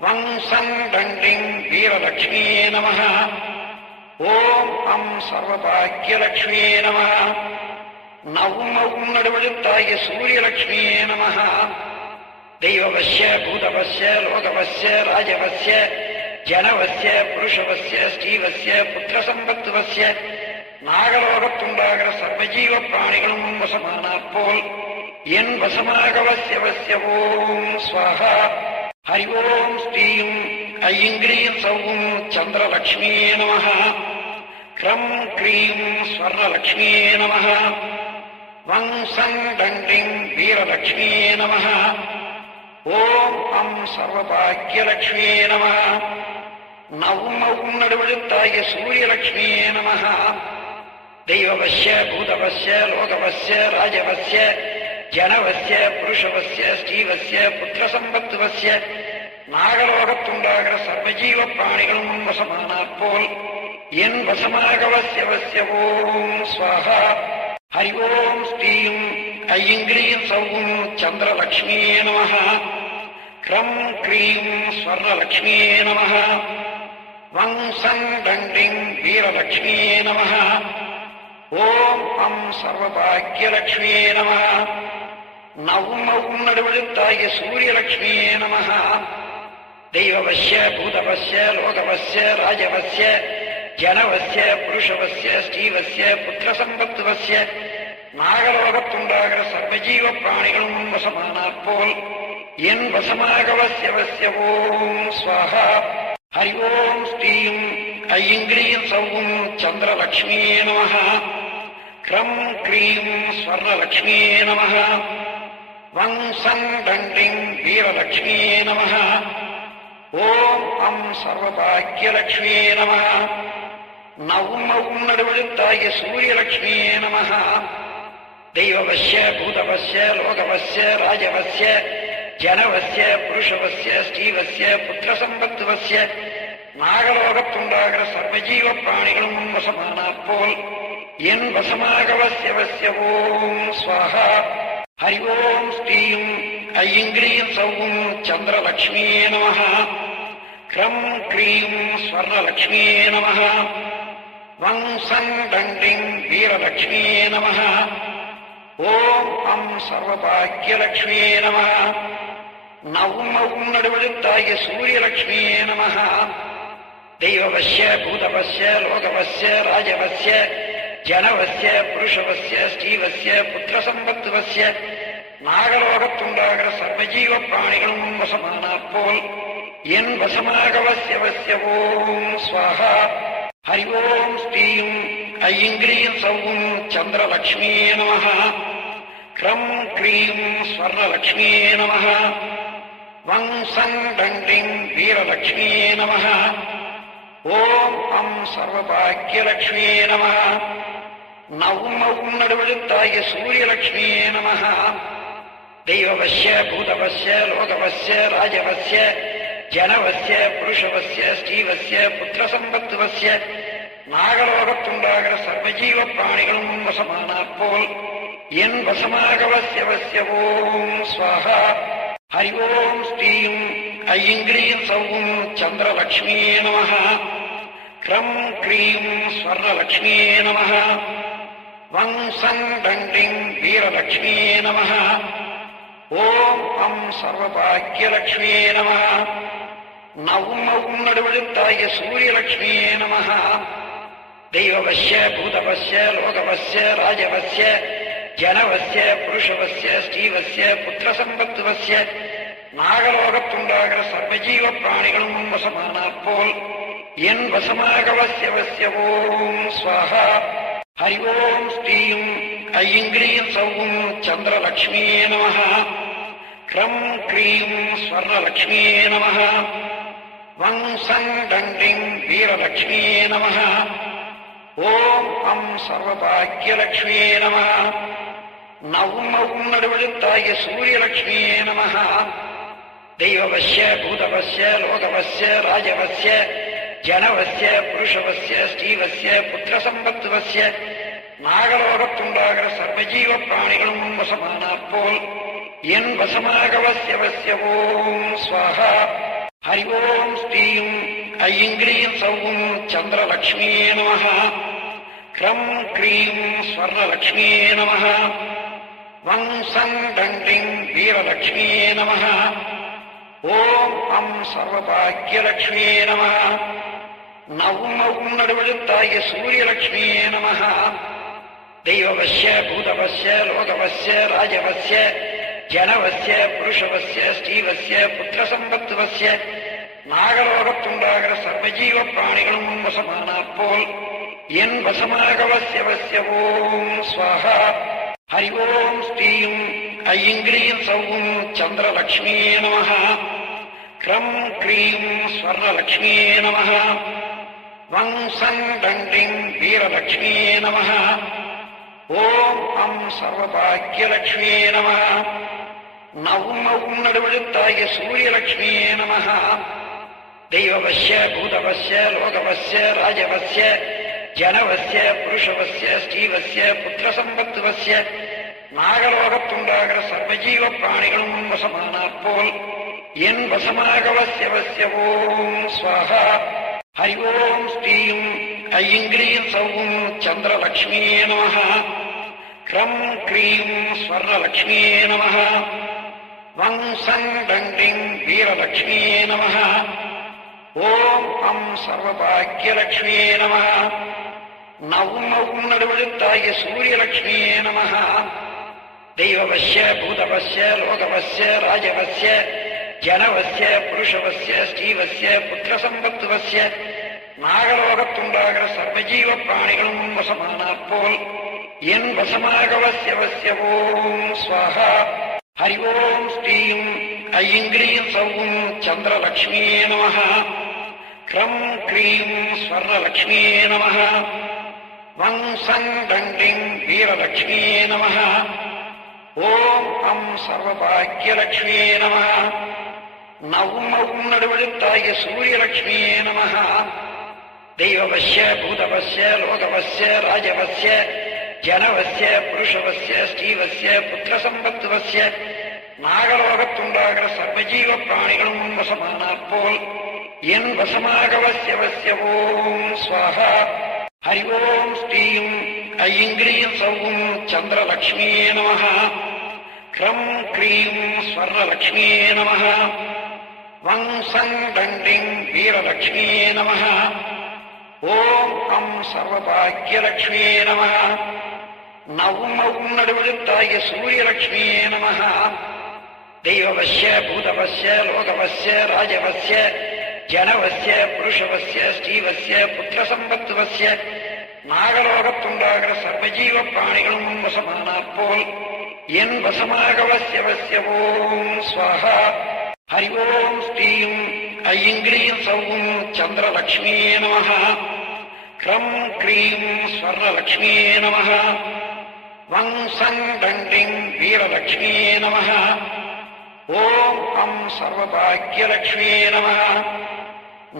வம்சம் தண்டிங் வீரலக்ஷ்மியே நமः. ஓம் அம் சர்வபாக்கியலக்ஷ்மியே நமः. நவும் நடுவெழுத்தாகிய சூரியலக்ஷ்மியே நமः. தெய்வவஸ்ய பூதவஸ்ய லோகவஸ்ய ராஜவஸ்ய ஜனவஸ்ய புருஷவஸ்ய ஸ்ரீவஸ்ய புத்திரசம்பத்துவஸ்ய நாகலோகத்துண்டாகிற சர்வஜீவ பிராணிகளும் வசமானாற் போல் என் வசமாகவசியவசிய ஓம் ஸ்வாஹா. ஹரி ஓம் ஸ்ரீம் ஐங்கிரீம் சௌம் சந்திரலக்ஷ்மியே நமः. க்ரம் க்ரீம் ஸ்வர்ணலக்ஷ்மியே நமः. வங் சங் டண்டிங் வீரலக்ஷ்மியே நமः. ஓம் அம் சர்வபாக்யலக்ஷ்மியே நமः. நவும் ஔம் நடுவெழுத்தாய சூரியலக்ஷ்மியே நமः. தெய்வவஸ்ய பூதவஸ்ய லோகவஸ்ய ராஜவஸ்ய ஜனவஸ்ய புருஷவஸ்ய ஸ்ரீவஸ்ய புத்திரசம்பத்துவஸ்ய நாகலோகத்துண்டாகிற சர்வஜீவ பிராணிகளும் வசமானாற் போல் என் வசமாகவஸ்யவஸ்ய ஓம் ஸ்வாஹா. ஹரி ஓம் ஸ்ரீம் ஐங்கிரீம் சௌம் சந்திரலக்ஷ்மியே நமः. க்ரம் க்ரீம் ஸ்வர்ணலக்ஷ்மியே நமः. வங் சங் டண்டிங் வீரலக்ஷ்மியே நமः. ஓம் அம் சர்வபாக்யலக்ஷ்மியே நமः. நவும் ஔம் நடுவெழுத்தாய சூரியலக்ஷ்மியே நமः. தெய்வவஸ்ய பூதவஸ்ய லோகவஸ்ய ராஜவஸ்ய ஜனவஸ்ய புருஷவஸ்ய ஸ்ரீவஸ்ய புத்திரசம்பத்துவஸ்ய நாகலோகத்துண்டாகிற சர்வஜீவ பிராணிகளும் வசமானாற் போல் என் வசமாகவஸ்யவஸ்ய ஓம் ஸ்வாஹா. ஹரி ஓம் ஸ்ரீம் ஐங்கிரீம் சௌம் சந்திரலக்ஷ்மியே நமः. க்ரம் க்ரீம் ஸ்வர்ணலக்ஷ்மியே நமः. வங் சங் டண்டிங் வீரலக்ஷ்மியே நமः. ஓம் அம் சர்வபாக்யலக்ஷ்மியே நமः. நவும் ஔம் நடுவெழுத்தாய சூரியலக்ஷ்மியே நமः. தெய்வவஸ்ய பூதவஸ்ய லோகவஸ்ய ராஜவஸ்ய ஜனவஸ்ய புருஷவஸ்ய ஸ்ரீவஸ்ய புத்திரசம்பத்துவஸ்ய நாகலோகத்துண்டாகிற சர்வஜீவ பிராணிகளும் வசமானாற் போல் என் வசமாகவஸ்யவஸ்ய ஓம் ஸ்வாஹா. ஹரி ஓம் ஸ்ரீம் ஐங்கிரீம் சௌம் சந்திரலக்ஷ்மியே நமः. க்ரம் க்ரீம் ஸ்வர்ணலக்ஷ்மியே நமः. வங் சங் டண்டிங் வீரலக்ஷ்மியே நமः. ஓம் அம் சர்வபாக்யலக்ஷ்மியே நமः. நவும் ஔம் நடுவெழுத்தாய சூரியலக்ஷ்மியே நமः. தெய்வவஸ்ய பூதவஸ்ய லோகவஸ்ய ராஜவஸ்ய ஜனவஸ்ய புருஷவஸ்ய ஸ்ரீவஸ்ய புத்திரசம்பத்துவஸ்ய நாகலோகத்துண்டாகிற சர்வஜீவ பிராணிகளும் வசமானாற் போல் என் வசமாகவஸ்யவஸ்ய ஓம் ஸ்வாஹா. ஹரி ஓம் ஸ்ரீம் ஐங்கிரீம் சௌம் சந்திரலக்ஷ்மியே நமः. க்ரம் க்ரீம் ஸ்வர்ணலக்ஷ்மியே நமः. வங் சங் டண்டிங் வீரலக்ஷ்மியே நமः. ஓம் அம் சர்வபாக்யலக்ஷ்மியே நமः. நவும் ஔம் நடுவெழுத்தாய சூரியலக்ஷ்மியே நமः. தெய்வவஸ்ய பூதவஸ்ய லோகவஸ்ய ராஜவஸ்ய ஜனவஸ்ய புருஷவஸ்ய ஸ்ரீவஸ்ய புத்திரசம்பத்துவஸ்ய நாகலோகத்துண்டாகிற சர்வஜீவ பிராணிகளும் வசமானாற் போல் என் வசமாகவஸ்யவஸ்ய ஓம் ஸ்வாஹா. ஹரி ஓம் ஸ்ரீம் ஐங்கிரீம் சௌம் சந்திரலக்ஷ்மியே நமः. க்ரம் க்ரீம் ஸ்வர்ணலக்ஷ்மியே நமः. வங் சங் டண்டிங் வீரலக்ஷ்மியே நமः. ஓம் அம் சர்வபாக்யலக்ஷ்மியே நமः. நவும் ஔம் நடுவெழுத்தாய சூரியலக்ஷ்மியே நமः. தெய்வவஸ்ய பூதவஸ்ய லோகவஸ்ய ராஜவஸ்ய ஜனவஸ்ய புருஷவஸ்ய ஸ்ரீவஸ்ய புத்திரசம்பத்துவஸ்ய நாகலோகத்துண்டாகிற சர்வஜீவ பிராணிகளும் வசமானாற் போல் என் வசமாகவஸ்யவஸ்ய ஓம் ஸ்வாஹா. ஹரி ஓம் ஸ்ரீம் ஐங்கிரீம் சௌம் சந்திரலக்ஷ்மியே நமः. க்ரம் க்ரீம் ஸ்வர்ணலக்ஷ்மியே நமः. வங் சங் டண்டிங் வீரலக்ஷ்மியே நமः. ஓம் அம் சர்வபாக்யலக்ஷ்மியே நமः. நவும் ஔம் நடுவெழுத்தாய சூரியலக்ஷ்மியே நமः. தெய்வவஸ்ய பூதவஸ்ய லோகவஸ்ய ராஜவஸ்ய ஜனவஸ்ய புருஷவஸ்ய ஸ்ரீவஸ்ய புத்திரசம்பத்துவஸ்ய நாகலோகத்துண்டாகிற சர்வஜீவ பிராணிகளும் வசமானாற் போல் என் வசமாகவஸ்யவஸ்ய ஓம் ஸ்வாஹா. ஹரி ஓம் ஸ்ரீம் ஐங்கிரீம் சௌம் சந்திரலக்ஷ்மியே நமः. க்ரம் க்ரீம் ஸ்வர்ணலக்ஷ்மியே நமः. வங் சங் டண்டிங் வீரலக்ஷ்மியே நமः. ஓம் அம் சர்வபாக்யலக்ஷ்மியே நமः. நவும் ஔம் நடுவெழுத்தாய சூரியலக்ஷ்மியே நமः. தெய்வவஸ்ய பூதவஸ்ய லோகவஸ்ய ராஜவஸ்ய ஜனவசிய புருஷவசிய ஸ்ரீவசிய புத்திரசம்பத்துவசிய நாகலோகத்துண்டாகிற சர்வஜீவ பிராணிகளும் உன் வசமானாற் போல் என் வசமாகவசியவசிய ஓம் ஸ்வாஹா. ஹரி ஓம் ஸ்ரீம் ஐங்கிரீம் சௌம் சந்திரலக்ஷ்மியே நமः. க்ரம் க்ரீம் ஸ்வர்ணலக்ஷ்மியே நமः. வங் சங் டண்டிங் வீரலக்ஷ்மியே நமः. ஓம் அம் சர்வபாக்யலக்ஷ்மியே நமः. நவும் அவும் நடுவெழுத்தாகிய சூரியலக்ஷ்மியே நமः. தெய்வவசிய பூதவசிய லோகவசிய ராஜவசிய ஜனவசிய புருஷவசிய ஸ்ரீவசிய புத்திரசம்பத்துவசிய நாகலோகத்துண்டாகிற சர்வஜீவ பிராணிகளும் உன் வசமானாற் போல் என் வசமாகவசியவசிய ஓம் ஸ்வாஹா. ஹரி ஓம் ஸ்ரீம் ஐங்கிரீம் சௌம் சந்திரலக்ஷ்மியே நமः. க்ரம் க்ரீம் ஸ்வர்ணலக்ஷ்மியே நமः. வங் சங் டண்டிங் வீரலக்ஷ்மியே நமः. ஓம் அம் சர்வபாக்யலக்ஷ்மியே நமः. நவும் அவும் நடுவெழுத்தாகிய சூரியலக்ஷ்மியே நமः. தெய்வவசிய பூதவசிய லோகவசிய ராஜவசிய ஜனவசிய புருஷவசிய ஸ்ரீவசிய புத்திரசம்பத்துவசிய நாகலோகத்துண்டாகிற சர்வஜீவ பிராணிகளும் உன் வசமானாற் போல் என் வசமாகவசியவசிய ஓம் ஸ்வாஹா. ஹரி ஓம் ஸ்ரீம் ஐங்கிரீம் சௌம் சந்திரலக்ஷ்மியே நமः. க்ரம் க்ரீம் ஸ்வர்ணலக்ஷ்மியே நமः. வங் சங் டண்டிங் வீரலக்ஷ்மியே நமः. ஓம் அம் சர்வபாக்யலக்ஷ்மியே நமः. நவும் அவும் நடுவெழுத்தாகிய சூரியலக்ஷ்மியே நமः. தெய்வவசிய பூதவசிய லோகவசிய ராஜவசிய ஜனவசிய புருஷவசிய ஸ்ரீவசிய புத்திரசம்பத்துவசிய நாகலோகத்துண்டாகிற சர்வஜீவ பிராணிகளும் உன் வசமானாற் போல் என் வசமாகவசியவசிய ஓம் ஸ்வாஹா. ஹரி ஓம் ஸ்ரீம் ஐங்கிரீம் சௌம் சந்திரலக்ஷ்மியே நமः. க்ரம் க்ரீம் ஸ்வர்ணலக்ஷ்மியே நமः. வங் சங் டண்டிங் வீரலக்ஷ்மியே நமः. ஓம் அம் சர்வபாக்யலக்ஷ்மியே நமः. நவும் அவும் நடுவெழுத்தாகிய சூரியலக்ஷ்மியே நமः. தெய்வவசிய பூதவசிய லோகவசிய ராஜவசிய ஜனவசிய புருஷவசிய ஸ்ரீவசிய புத்திரசம்பத்துவசிய நாகலோகத்துண்டாகிற சர்வஜீவ பிராணிகளும் உன் வசமானாற் போல் என் வசமாகவசியவசிய ஓம் ஸ்வாஹா. ஹரி ஓம் ஸ்ரீம் ஐங்கிரீம் சௌம் சந்திரலக்ஷ்மியே நமः. க்ரம் க்ரீம் ஸ்வர்ணலக்ஷ்மியே நமः. வங் சங் டண்டிங் வீரலக்ஷ்மியே நமः. ஓம் அம் சர்வபாக்யலக்ஷ்மியே நமः.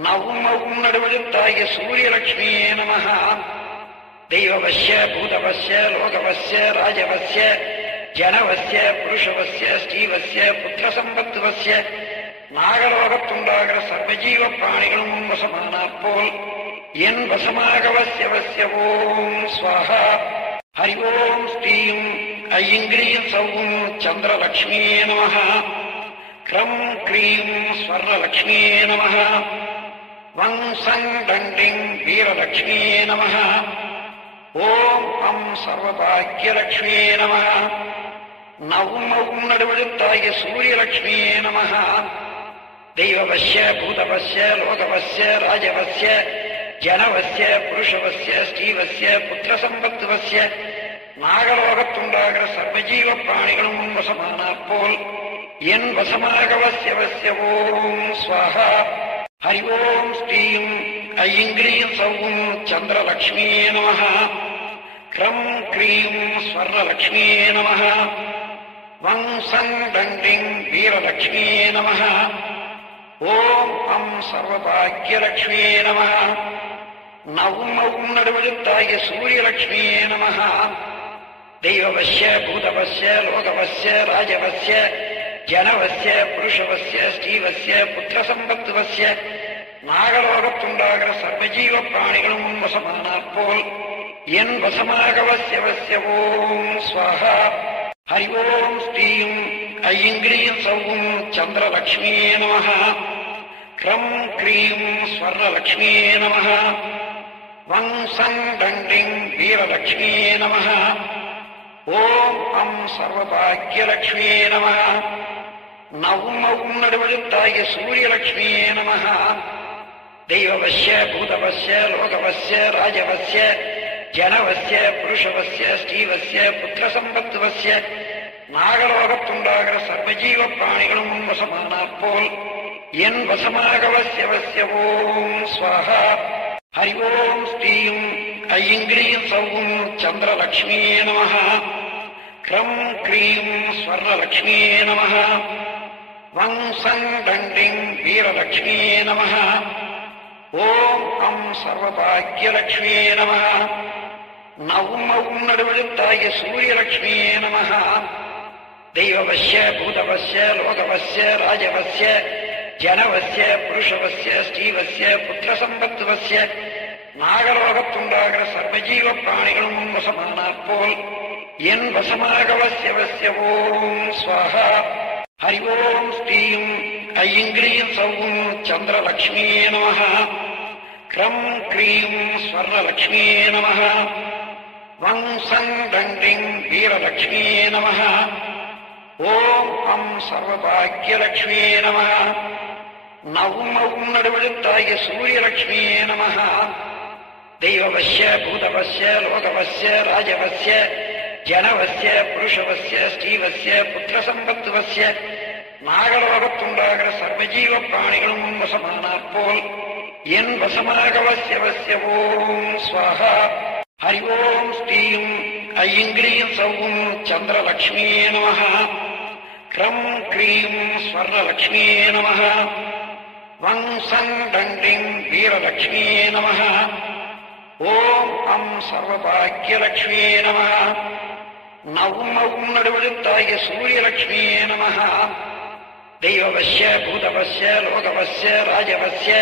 நவும் அவும் நடுவெழுத்தாகிய சூரியலக்ஷ்மியே நமः. தெய்வவசிய பூதவசிய லோகவசிய ராஜவசிய ஜனவசிய புருஷவசிய ஸ்ரீவசிய புத்திரசம்பத்துவசிய நாகலோகத்துண்டாகிற சர்வஜீவ பிராணிகளும் உன் வசமானாற் போல் என் வசமாகவசியவசிய ஓம் ஸ்வாஹா. ஹரி ஓம் ஸ்ரீம் ஐங்கிரீம் சௌம் சந்திரலக்ஷ்மியே நமः. க்ரம் க்ரீம் ஸ்வர்ணலக்ஷ்மியே நமः. வங் சங் டண்டிங் வீரலக்ஷ்மியே நமः. ஓம் அம் சர்வபாக்யலக்ஷ்மியே நமः. நவும் அவும் நடுவெழுத்தாகிய சூரியலக்ஷ்மியே நமः. தெய்வவசிய பூதவசிய லோகவசிய ராஜவசிய ஜனவசிய புருஷவசிய ஸ்ரீவசிய புத்திரசம்பத்துவசிய நாகலோகத்துண்டாகிற சர்வஜீவ பிராணிகளும் உன் வசமானாற் போல் என் வசமாகவசியவசிய ஓம் ஸ்வாஹா. ஹரி ஓம் ஸ்ரீம் ஐங்கிரீம் சௌம் சந்திரலக்ஷ்மியே நமः. க்ரம் க்ரீம் ஸ்வர்ணலக்ஷ்மியே நமः. வங் சங் டண்டிங் வீரலக்ஷ்மியே நமः. ஓம் அம் சர்வபாக்யலக்ஷ்மியே நமः. நவும் அவும் நடுவெழுத்தாகிய சூரியலக்ஷ்மியே நமः. தெய்வவசிய பூதவசிய லோகவசிய ராஜவசிய ஜனவசிய புருஷவசிய ஸ்ரீவசிய புத்திரசம்பத்துவசிய நாகலோகத்துண்டாகிற சர்வஜீவ பிராணிகளும் உன் வசமானாற் போல் என் வசமாகவசியவசிய ஓம் ஸ்வாஹா. ஹரி ஓம் ஸ்ரீம் ஐங்கிரீம் சௌம் சந்திரலக்ஷ்மியே நமः. க்ரம் க்ரீம் ஸ்வர்ணலக்ஷ்மியே நமः. வங் சங் டண்டிங் வீரலக்ஷ்மியே நமः. ஓம் அம் சர்வபாக்கியலட்சுமியே நம. நவும் அவும் நடுவெழுத்தாகிய சூரியலட்சுமியே நம. தெய்வவசிய பூதவசிய லோகவசிய ராஜவசிய ஜனவசிய புருஷவசிய ஸ்ரீவசிய புத்திரசம்பத்துவசிய நாகலோகத்துண்டாகிற சர்வஜீவ பிராணிகளும் உன் வசமானாற் போல் என் வசமாக வசிய ஓம் ஸ்வாஹா. ஹரி ஓம் ஸ்ரீயும் ஐங்கிரீம் சௌவும் சந்திரலக்ஷ்மியே நம. கிரம் க்ரீம் ஸ்வர்ணலக்ஷ்மியே நம. வங் சங் டண்டிங் வீரலக்ஷ்மியே நம. ஓம் அம் சர்வபாக்கியலக்ஷ்மியே நம. நவும் அவும் நடுவெழுத்தாகிய சூரியலக்ஷ்மியே நம. தெய்வவசிய பூதவசிய லோகவசிய ராஜவசிய ஜனவசிய புருஷவசிய ஸ்ரீவசிய புத்திரசம்பத்துவசிய நாகலோகத்துண்டாகிற சர்வஜீவ பிராணிகளும் உன் வசமானாற் போல் என் வசமாக வசிய ஓம் ஸ்வாஹா. ஹரி ஓம் ஸ்ரீயும் ஐங்கிரீம் சௌவும் சந்திரலக்ஷ்மியே நம. கிரம் க்ரீம் ஸ்வர்ணலக்ஷ்மியே நம. வங் சங் டண்டிங் வீரலக்ஷ்மியே நம. ஓம் அம் சர்வபாக்கியலக்ஷ்மியே நம. நவும் அவும் நடுவெழுத்தாகிய சூரியலக்ஷ்மியே நம. தெய்வவசிய பூதவசிய லோகவசிய ராஜவசிய ஜனவசிய புருஷவசிய ஸ்ரீவசிய புத்திரசம்பத்துவசிய நாகலோகத்துண்டாகிற சர்வஜீவ பிராணிகளும் உன் வசமானாற் போல் என் வசமாக வசிய ஓம் ஸ்வாஹா. ஹரி ஓம் ஸ்ரீயும் ஐங்கிரீம் சௌவும் சந்திரலக்ஷ்மியே நம. கிரம் க்ரீம் ஸ்வர்ணலக்ஷ்மியே நம. வங் சங் டண்டிங் வீரலக்ஷ்மியே நம. ஓம் அம் சர்வபாக்கியலக்ஷ்மியே நம. நவும் அவும் நடுவெழுத்தாகிய சூரியலக்ஷ்மியே நம. தெய்வவசிய பூதவசிய லோகவசிய ராஜவசிய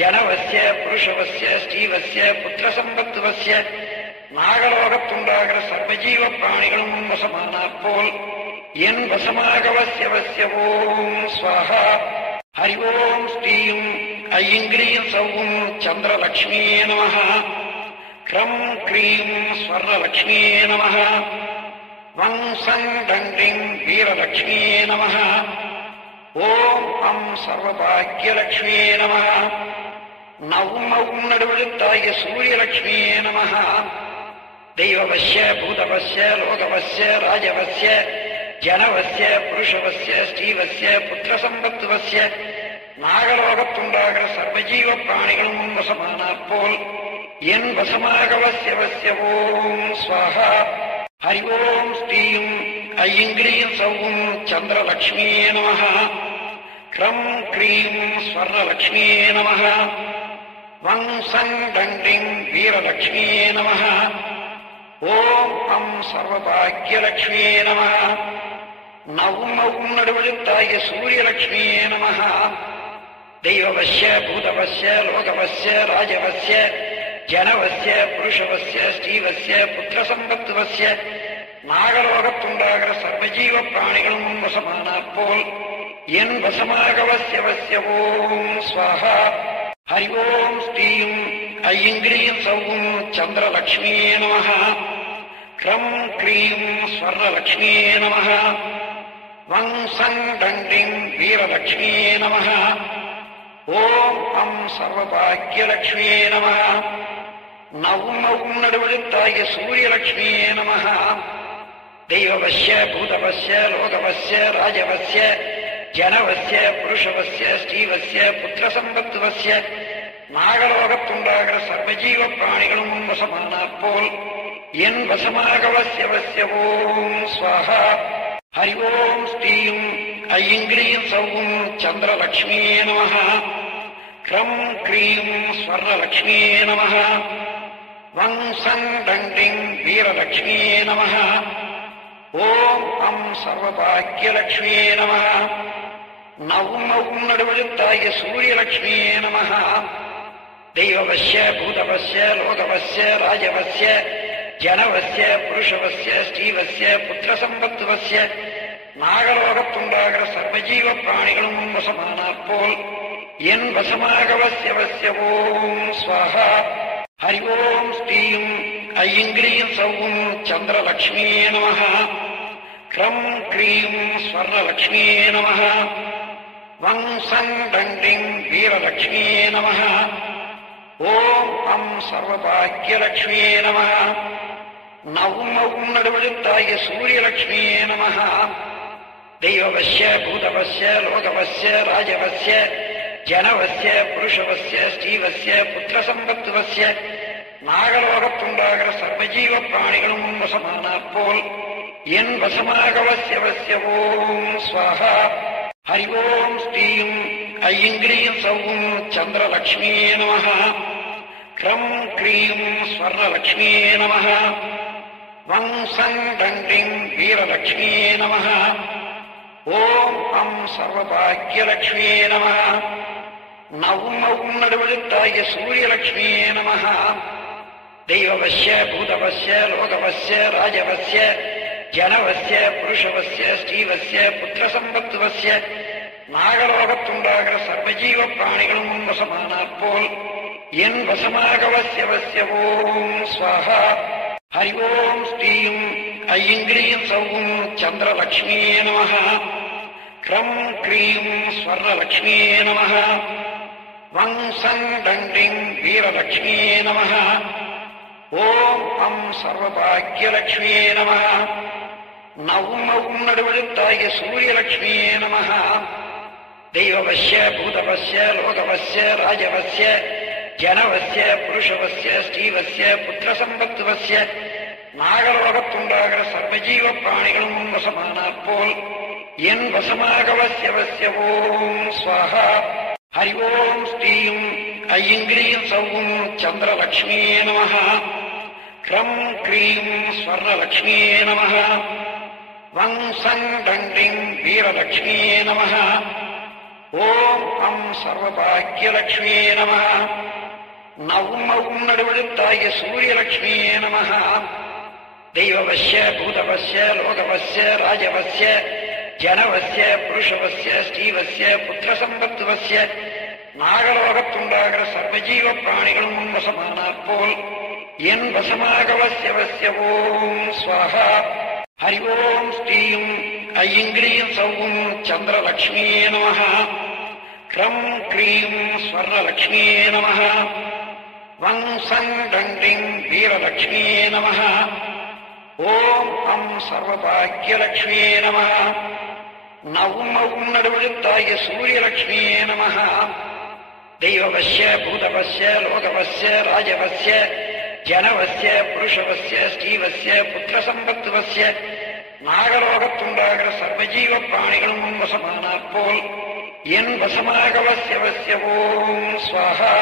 ஜனவசிய புருஷவசிய ஸ்ரீவசிய புத்திரசம்பத்துவசிய நாகலோகத்துண்டாகிற சர்வஜீவ பிராணிகளும் உன் வசமானாற் போல் என் வசமாக வசிய ஓம் ஸ்வாஹா. ஹரி ஓம் ஸ்ரீயும் ஐங்கிரீம் சௌவும் சந்திரலக்ஷ்மியே நம. கிரம் க்ரீம் ஸ்வர்ணலக்ஷ்மியே நம. வங் சங் டண்டிங் வீரலக்ஷ்மியே நம. ஓம் அம் சர்வபாக்கியலக்ஷ்மியே நம. நவும் அவும் நடுவெழுத்தாகிய சூரியலக்ஷ்மியே நம. தெய்வவசிய பூதவசிய லோகவசிய ராஜவசிய ஜனவசிய புருஷவசிய ஸ்ரீவசிய புத்திரசம்பத்துவசிய நாகலோகத்துண்டாகிற சர்வஜீவ பிராணிகளும் உன் வசமானாற் போல் என் வசமாக வசிய ஓம் ஸ்வாஹா. ஹரி ஓம் ஸ்ரீயும் ஐங்கிரீம் சௌவும் சந்திரலக்ஷ்மியே நம. கிரம் க்ரீம் ஸ்வர்ணலக்ஷ்மியே நம. வங் சங் டண்டிங் வீரலக்ஷ்மியே நம. ஓம் அம் சர்வபாக்கியலக்ஷ்மியே நம. நவும் அவும் நடுவெழுத்தாகிய சூரியலக்ஷ்மியே நம. தெய்வவசிய பூதவசிய லோகவசிய ராஜவசிய ஜனவசிய புருஷவசிய ஸ்ரீவசிய புத்திரசம்பத்துவசிய நாகலோகத்துண்டாகிற சர்வஜீவ பிராணிகளும் உன் வசமானாற் போல் என் வசமாக வசிய ஓம் ஸ்வாஹா. ஹரி ஓம் ஸ்ரீயும் ஐங்கிரீம் சௌவும் சந்திரலக்ஷ்மியே நம. கிரம் க்ரீம் ஸ்வர்ணலக்ஷ்மியே நம. வங் சங் டண்டிங் வீரலக்ஷ்மியே நம. ஓம் அம் சர்வபாக்கியலக்ஷ்மியே நம. நவும் அவும் நடுவெழுத்தாகிய சூரியலக்ஷ்மியே நம. தெய்வவசிய பூதவசிய லோகவசிய ராஜவசிய ஜனவசிய புருஷவசிய ஸ்ரீவசிய புத்திரசம்பத்துவசிய நாகலோகத்துண்டாகிற சர்வஜீவ பிராணிகளும் உன் வசமானாற் போல் என் வசமாக வசிய ஓம் ஸ்வாஹா. ஹரி ஓம் ஸ்ரீயும் ஐங்கிரீம் சௌவும் சந்திரலக்ஷ்மியே நம. கிரம் க்ரீம் ஸ்வர்ணலக்ஷ்மியே நம. வங் சங் டண்டிங் வீரலக்ஷ்மியே நம. ஓம் அம் சர்வபாக்கியலக்ஷ்மியே நம. நவும் அவும் நடுவெழுத்தாகிய சூரியலக்ஷ்மியே நம. தெய்வவசிய பூதவசிய லோகவசிய ராஜவசிய ஜனவசிய புருஷவசிய ஸ்ரீவசிய புத்திரசம்பத்துவசிய நாகலோகத்துண்டாகிற சர்வஜீவ பிராணிகளும் உன் வசமானாற் போல் என் வசமாக வசிய ஓம் ஸ்வாஹா. ஹரி ஓம் ஸ்ரீயும் ஐங்கிரீம் சௌம் சந்திரலக்ஷ்மியே நமः. க்ரம் க்ரீம் ஸ்வர்ணலக்ஷ்மியே நமः. வம் சங் டண்டிங் வீரலக்ஷ்மியே நமः. ஓம் அம் சர்வபாக்யலக்ஷ்மியே நமः. நவும் ஔம் நடுவெழுத்தாய சூரியலக்ஷ்மியே நமः. தெய்வவஸ்ய பூதவஸ்ய லோகவஸ்ய ராஜவஸ்ய ஜனவஸ்ய புருஷவஸ்ய ஸ்ரீவஸ்ய புத்திரசம்பத்துவஸ்ய நாகலோகத்துண்டாகிற சர்வஜீவ பிராணிகளும் வசமானாற் போல் என் வசமாகவசியவசிய ஓம் ஸ்வாஹா. ஹரி ஓம் ஸ்ரீம் ஐங்கிரீம் சௌம் சந்திரலக்ஷ்மியே நமः. க்ரம் க்ரீம் ஸ்வர்ணலக்ஷ்மியே நமः. வம் சங் டண்டிங் வீரலக்ஷ்மியே நமः. ஓம் அம் சர்வபாக்யலக்ஷ்மியே நமः. நவும் ஔம் நடுவெழுத்தாய சூரியலக்ஷ்மியே நமः. தெய்வவஸ்ய பூதவஸ்ய லோகவஸ்ய ராஜவஸ்ய ஜனவஸ்ய புருஷவஸ்ய ஸ்ரீவஸ்ய புத்திரசம்பத்துவஸ்ய நாகலோகத்துண்டாகிற சர்வஜீவ பிராணிகளும் வசமானாற் போல் என் வசமாகவசியவசிய ஓம் ஸ்வாஹா. ஹரி ஓம் ஸ்ரீம் ஐங்கிரீம் சௌம் சந்திரலக்ஷ்மியே நமः. க்ரம் க்ரீம் ஸ்வர்ணலக்ஷ்மியே நமः. வம் சங் டண்டிங் வீரலக்ஷ்மியே நமः. ஓம் அம் சர்வபாக்யலக்ஷ்மியே நமः. நவும் ஔம் நடுவெழுத்தாய சூரியலக்ஷ்மியே நமः. தெய்வவஸ்ய பூதவஸ்ய லோகவஸ்ய ராஜவஸ்ய ஜனவஸ்ய புருஷவஸ்ய ஸ்ரீவஸ்ய புத்திரசம்பத்துவஸ்ய நாகலோகத்துண்டாகிற சர்வஜீவ பிராணிகளும் வசமானாற் போல் என் வசமாகவசியவசிய ஓம் ஸ்வாஹா. ஹரி ஓம் ஸ்ரீம் ஐங்கிரீம் சௌம் சந்திரலக்ஷ்மியே நமः. க்ரம் க்ரீம் ஸ்வர்ணலக்ஷ்மியே நமः. வம் சங் டண்டிங் வீரலக்ஷ்மியே நமः. ஓம் அம் சர்வபாக்யலக்ஷ்மியே நமः. நவும் ஔம் நடுவெழுத்தாய சூரியலக்ஷ்மியே நமः. தெய்வவஸ்ய பூதவஸ்ய லோகவஸ்ய ராஜவஸ்ய ஜனவஸ்ய புருஷவஸ்ய ஸ்ரீவஸ்ய புத்திரசம்பத்துவஸ்ய நாகலோகத்துண்டாகிற சர்வஜீவ பிராணிகளும் வசமானாற் போல் என் வசமாகவசியவசிய ஓம் ஸ்வாஹா. ஹரி ஓம் ஸ்ரீம் ஐங்கிரீம் சௌம் சந்திரலக்ஷ்மியே நமः. க்ரம் க்ரீம் ஸ்வர்ணலக்ஷ்மியே நமः. வம் சங் டண்டிங் வீரலக்ஷ்மியே நமः. ஓம் அம் சர்வபாக்யலக்ஷ்மியே நமः. நவும் ஔம் நடுவெழுத்தாய சூரியலக்ஷ்மியே நமः. தெய்வவஸ்ய பூதவஸ்ய லோகவஸ்ய ராஜவஸ்ய ஜனவஸ்ய புருஷவஸ்ய ஸ்ரீவஸ்ய புத்திரசம்பத்துவஸ்ய நாகலோகத்துண்டாகிற சர்வஜீவ பிராணிகளும் வசமானாற் போல் என் வசமாகவசியவசிய ஓம் ஸ்வாஹா.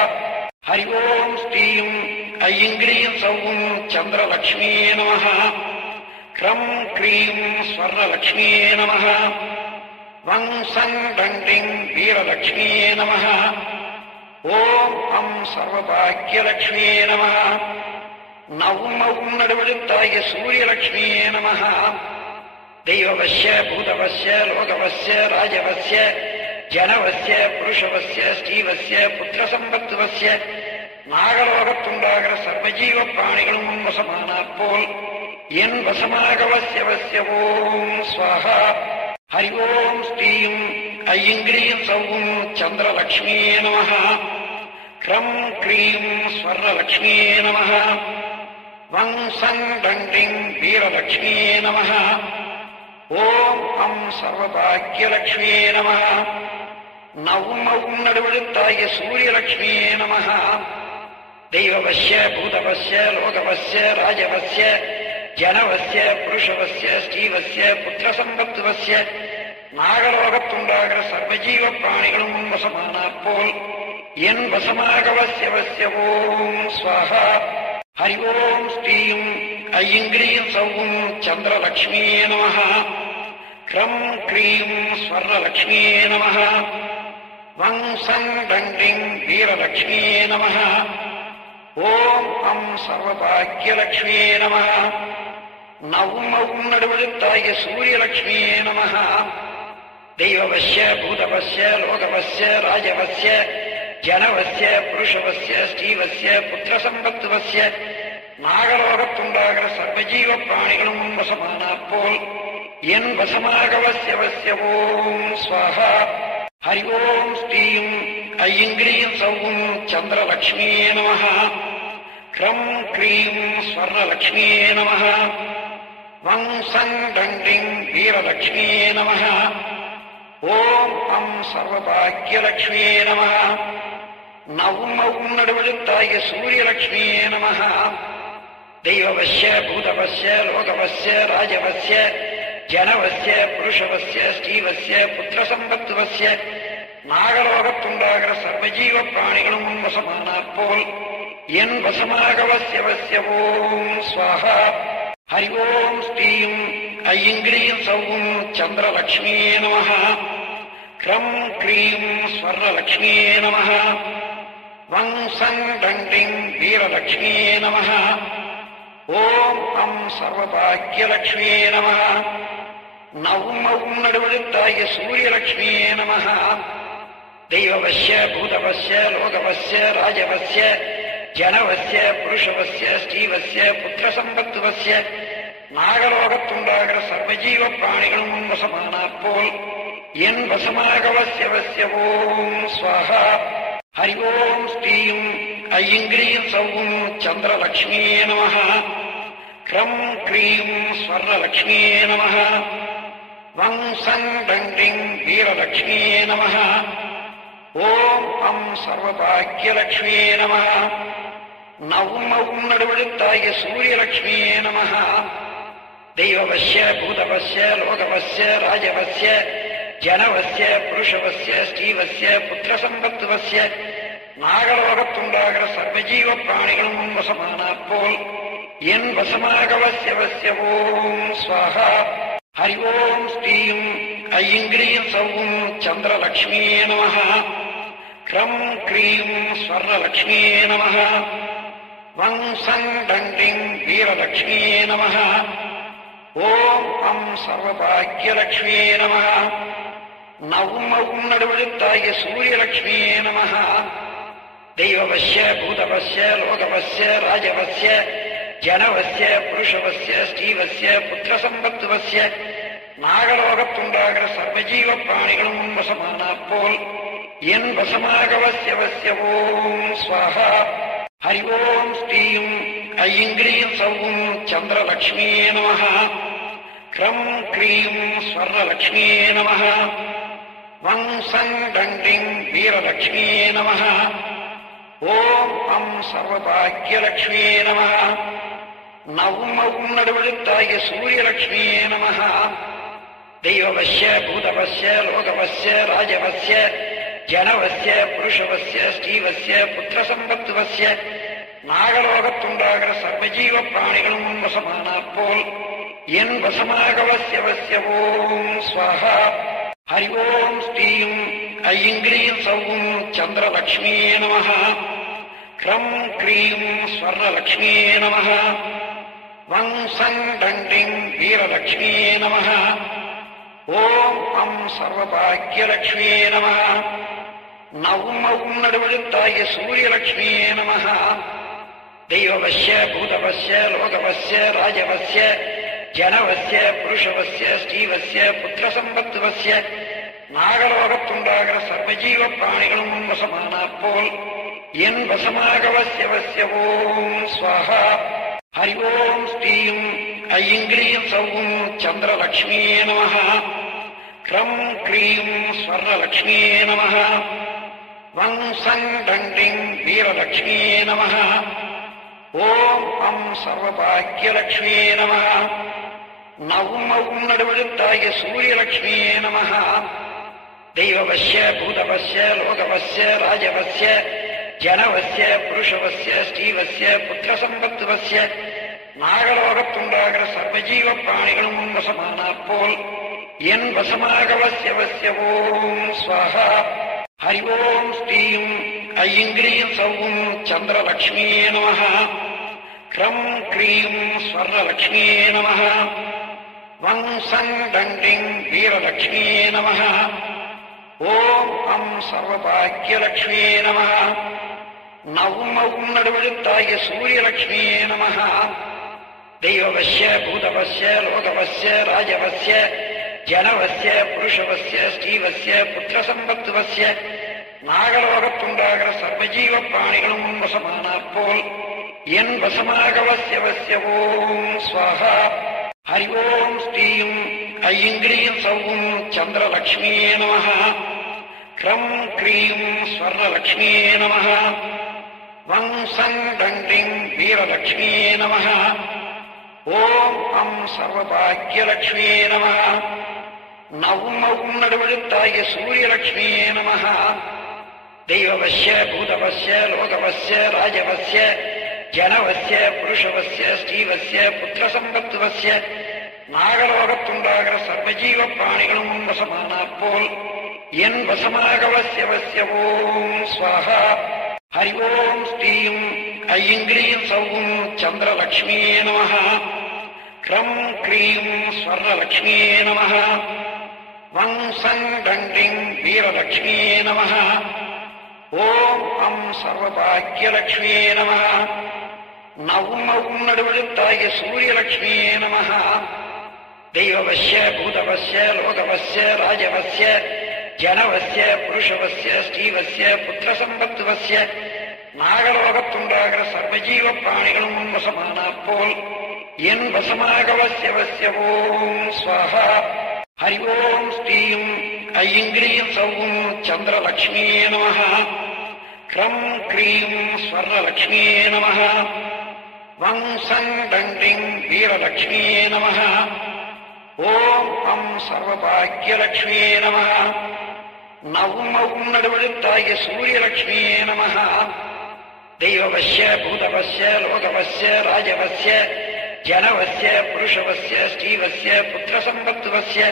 ஹரி ஓம் ஸ்ரீம் ஐங்கிரீம் சௌம் சந்திரலக்ஷ்மியே நமः. க்ரம் க்ரீம் ஸ்வர்ணலக்ஷ்மியே நமः. வம் சங் டண்டிங் வீரலக்ஷ்மியே நமः. ஓம் அம் சர்வபாக்யலக்ஷ்மியே நமः. நவும் ஔம் நடுவெழுத்தாய சூரியலக்ஷ்மியே நமः. தெய்வவஸ்ய பூதவஸ்ய லோகவஸ்ய ராஜவஸ்ய ஜனவஸ்ய புருஷவஸ்ய ஸ்ரீவஸ்ய புத்திரசம்பத்துவஸ்ய நாகலோகத்துண்டாகிற சர்வஜீவ பிராணிகளும் வசமானாற் போல் என் வசமாகவசியவசிய ஓம் ஸ்வாஹா. ஹரி ஓம் ஸ்ரீம் ஐங்கிரீம் சௌம் சந்திரலக்ஷ்மியே நமः. க்ரம் க்ரீம் ஸ்வர்ணலக்ஷ்மியே நமः. வம் சங் டண்டிங் வீரலக்ஷ்மியே நமः. ஓம் அம் சர்வபாக்யலக்ஷ்மியே நமः. நவும் ஔம் நடுவெழுத்தாய சூரியலக்ஷ்மியே நமः. தெய்வவஸ்ய பூதவஸ்ய லோகவஸ்ய ராஜவஸ்ய ஜனவஸ்ய புருஷவஸ்ய ஸ்ரீவஸ்ய புத்திரசம்பத்துவஸ்ய நாகலோகத்துண்டாகிற சர்வஜீவ பிராணிகளும் வசமானாற் போல் என் வசமாகவசியவசிய ஓம் ஸ்வாஹா. ஹரி ஓம் ஸ்ரீம் ஐங்கிரீம் சௌம் சந்திரலக்ஷ்மியே நமः. க்ரம் க்ரீம் ஸ்வர்ணலக்ஷ்மியே நமः. வம் சங் டண்டிங் வீரலக்ஷ்மியே நமः. ஓம் அம் சர்வபாக்யலக்ஷ்மியே நமः. நவும் ஔம் நடுவெழுத்தாய சூரியலக்ஷ்மியே நமः. தெய்வவஸ்ய பூதவஸ்ய லோகவஸ்ய ராஜவஸ்ய ஜனவஸ்ய புருஷவஸ்ய ஸ்ரீவஸ்ய புத்திரசம்பத்துவஸ்ய நாகலோகத்துண்டாகிற சர்வஜீவ பிராணிகளும் வசமானாற் போல் என் வசமாக வசிய வசிய ஓம் ஸ்வாஹா. ஹரி ஓம் ஸ்ரீயும் ஐயங்கிரீம் சௌவும் சந்திரலக்ஷ்மியே நமः. க்ரம் க்ரீம் ஸ்வர்ணலக்ஷ்மியே நமः. வங் சங் டங்கிங் வீரலக்ஷ்மியே நமः. ஓம் அம் சர்வபாக்யலக்ஷ்மியே நமः. நவும் மவும் நடுவெழுத்தாகிய சூரியலக்ஷ்மியே நமः. தெய்வவஸ்ய பூதவஸ்ய லோகவஸ்ய ராஜவஸ்ய ஜனவஸ்ய புருஷவஸ்ய ஸ்ரீவஸ்ய புத்திரசம்பத்துவஸ்ய நாகலோகத்துண்டாகிற சர்வஜீவ பிராணிகளும் வசமானாற் போல் என் வசமாக வசிய வசிய ஓம் ஸ்வாஹா. ஹரி ஓம் ஸ்ரீயும் ஐயங்கிரீம் சௌவும் சந்திரலக்ஷ்மியே நமः. க்ரம் க்ரீம் ஸ்வர்ணலக்ஷ்மியே நமः. வங் சங் டங்கிங் வீரலக்ஷ்மியே நமः. ஓம் அம் சர்வபாக்யலக்ஷ்மியே நமः. நவும் மவும் நடுவெழுத்தாகிய சூரியலக்ஷ்மியே நமः. தெய்வவஸ்ய பூதவஸ்ய லோகவஸ்ய ராஜவஸ்ய ஜனவஸ்ய புருஷவஸ்ய ஸ்ரீவஸ்ய புத்திரசம்பத்துவஸ்ய நாகலோகத்துண்டாகிற சர்வஜீவ பிராணிகளும் வசமானாற் போல் என் வசமாக வசிய வசிய ஓம் ஸ்வாஹா. ஹரி ஓம் ஸ்ரீயும் ஐயங்கிரீம் சௌவும் சந்திரலக்ஷ்மியே நமः. க்ரம் க்ரீம் ஸ்வர்ணலக்ஷ்மியே நமः. வங் சங் டங்கிங் வீரலக்ஷ்மியே நமः. ஓம் அம் சர்வபாக்யலக்ஷ்மியே நமः. நவும் மவும் நடுவெழுத்தாகிய சூரியலக்ஷ்மியே நமः. தெய்வவஸ்ய பூதவஸ்ய லோகவஸ்ய ராஜவஸ்ய ஜனவஸ்ய புருஷவஸ்ய ஸ்ரீவஸ்ய புத்திரசம்பத்துவஸ்ய நாகலோகத்துண்டாகிற சர்வஜீவ பிராணிகளும் வசமானாற் போல் என் வசமாக வசிய வசிய ஓம் ஸ்வாஹா. ஹரி ஓம் ஸ்ரீயும் ஐயங்கிரீம் சௌவும் சந்திரலக்ஷ்மியே நமः. க்ரம் க்ரீம் ஸ்வர்ணலக்ஷ்மியே நமः. வங் சங் டங்கிங் வீரலக்ஷ்மியே நமः. ஓம் அம் சர்வபாக்யலக்ஷ்மியே நமः. நவும் மவும் நடுவெழுத்தாகிய சூரியலக்ஷ்மியே நமः. தெய்வவஸ்ய பூதவஸ்ய லோகவஸ்ய ராஜவஸ்ய ஜனவஸ்ய புருஷவஸ்ய ஸ்ரீவஸ்ய புத்திரசம்பத்துவஸ்ய நாகலோகத்துண்டாகிற சர்வஜீவ பிராணிகளும் வசமானாற் போல் என் வசமாக வசிய வசிய ஓம் ஸ்வாஹா. ஹரி ஓம் ஸ்ரீயும் ஐயங்கிரீம் சௌவும் சந்திரலக்ஷ்மியே நமः. க்ரம் க்ரீம் ஸ்வர்ணலக்ஷ்மியே நமः. வங் சங் டங்கிங் வீரலக்ஷ்மியே நமः. ஓம் அம் சர்வபாக்யலக்ஷ்மியே நமः. நவும் மவும் நடுவெழுத்தாகிய சூரியலக்ஷ்மியே நமः. தெய்வவஸ்ய பூதவஸ்ய லோகவஸ்ய ராஜவஸ்ய ஜனவஸ்ய புருஷவஸ்ய ஸ்ரீவஸ்ய புத்திரசம்பத்துவஸ்ய நாகலோகத்துண்டாகிற சர்வஜீவ பிராணிகளும் வசமானாற் போல் என் வசமாக வசிய வசிய ஓம் ஸ்வாஹா. ஹரி ஓம் ஸ்ரீயும் ஐயங்கிரீம் சௌவும் சந்திரலக்ஷ்மியே நமः. க்ரம் க்ரீம் ஸ்வர்ணலக்ஷ்மியே நமः. வங் சங் டங்கிங் வீரலக்ஷ்மியே நமः. ஓம் அம் சர்வபாக்யலக்ஷ்மியே நமः. நவும் மவும் நடுவெழுத்தாகிய சூரியலக்ஷ்மியே நமः. தெய்வவஸ்ய பூதவஸ்ய லோகவஸ்ய ராஜவஸ்ய ஜனவஸ்ய புருஷவஸ்ய ஸ்ரீவஸ்ய புத்திரசம்பத்துவஸ்ய நாகலோகத்துண்டாகிற சர்வஜீவ பிராணிகளும் வசமானாற் போல் என் வசமாக வசிய வசிய ஓம் ஸ்வாஹா. ஹரி ஓம் ஸ்ரீயும் ஐயங்கிரீம் சௌவும் சந்திரலக்ஷ்மியே நமः. க்ரம் க்ரீம் ஸ்வர்ணலக்ஷ்மியே நமः. வங் சங் டங்கிங் வீரலக்ஷ்மியே நமः. ஓம் அம் சர்வபாக்யலக்ஷ்மியே நமः. நவும் மவும் நடுவெழுத்தாகிய சூரியலக்ஷ்மியே நமः. தெய்வவஸ்ய பூதவஸ்ய லோகவஸ்ய ராஜவஸ்ய ஜனவஸ்ய புருஷவஸ்ய ஸ்ரீவஸ்ய புத்திரசம்பத்துவஸ்ய நாகலோகத்துண்டாகிற சர்வஜீவ பிராணிகளும் வசமானாற் போல் என் வசமாக வசிய வசிய ஓம் ஸ்வாஹா. ஹரி ஓம் ஸ்ரீயும் ஐயங்கிரீம் சௌவும் சந்திரலக்ஷ்மியே நமः. க்ரம் க்ரீம் ஸ்வர்ணலக்ஷ்மியே நமः. வங் சங் டங்கிங் வீரலக்ஷ்மியே நமः. ஓம் அம் சர்வபாக்யலக்ஷ்மியே நமः. நவும் நடுவெழுத்தாகிய சூரியலட்சுமியே நமः. தெய்வவஸ்ய பூதவஸ்ய லோகவஸ்ய ராஜவஸ்ய ஜனவஸ்ய புருஷவஸ்ய ஸ்ரீவஸ்ய புத்திரசம்பத்துவஸ்ய நாகலோகத்துண்டாகிற சர்வஜீவ பிராணிகளும் வசமானாற் போல் என் வசமாகவசியவசிய ஓம் ஸ்வாஹா. ஹரி ஓம் ஸ்ரீம் ஐங்கிரீம் சௌம் சந்திரலக்ஷ்மியே நமः. க்ரம் க்ரீம் ஸ்வர்ணலக்ஷ்மியே நமः. வம் சங் டங்கிங் வீரலக்ஷ்மியே நமः. ஓம் அம் சர்வபாக்யலக்ஷ்மியே நமः. நவும் நடுவெழுத்தாகிய சூரியலக்ஷ்மியே நமः. தெய்வவஸ்ய பூதவஸ்ய லோகவஸ்ய ராஜவஸ்ய ஜனவஸ்ய புருஷவஸ்ய ஸ்ரீவஸ்ய புத்திரசம்பத்துவஸ்ய நாகலோகத்துண்டாகிற சர்வஜீவ பிராணிகளும் வசமானாற் போல் என் வசமாகவசியவசிய ஓம் ஸ்வாஹா. ஹரி ஓம் ஸ்ரீம் ஐங்கிரீம் சௌம் சந்திரலக்ஷ்மியே நமः. க்ரம் க்ரீம் ஸ்வர்ணலக்ஷ்மியே நமः. வம் சங் டங்கிங் வீரலக்ஷ்மியே நமः. ஓம் அம் சர்வபாக்யலக்ஷ்மியே நமः. நவும் நடுவெழுத்தாகிய சூரியலக்ஷ்மியே நமः. தெய்வவஸ்ய பூதவஸ்ய லோகவஸ்ய ராஜவஸ்ய ஜனவஸ்ய புருஷவஸ்ய ஸ்ரீவஸ்ய புத்திரசம்பத்துவஸ்ய நாகலோகத்துண்டாகிற சர்வஜீவ பிராணிகளும் வசமானாற் போல் என் வசமாகவசியவசிய ஓம் ஸ்வாஹா. ஹரி ஓம் ஸ்ரீம் ஐங்கிரீம் சௌம் சந்திரலக்ஷ்மியே நமः. க்ரம் க்ரீம் ஸ்வர்ணலக்ஷ்மியே நமः. வம் சங் டங்கிங் வீரலக்ஷ்மியே நமः. ஓம் அம் சர்வபாக்யலக்ஷ்மியே நமः. நவும் நடுவெழுத்தாகிய சூரியலக்ஷ்மியே நமः. தெய்வவஸ்ய பூதவஸ்ய லோகவஸ்ய ராஜவஸ்ய ஜனவஸ்ய புருஷவஸ்ய ஸ்ரீவஸ்ய புத்திரசம்பத்துவஸ்ய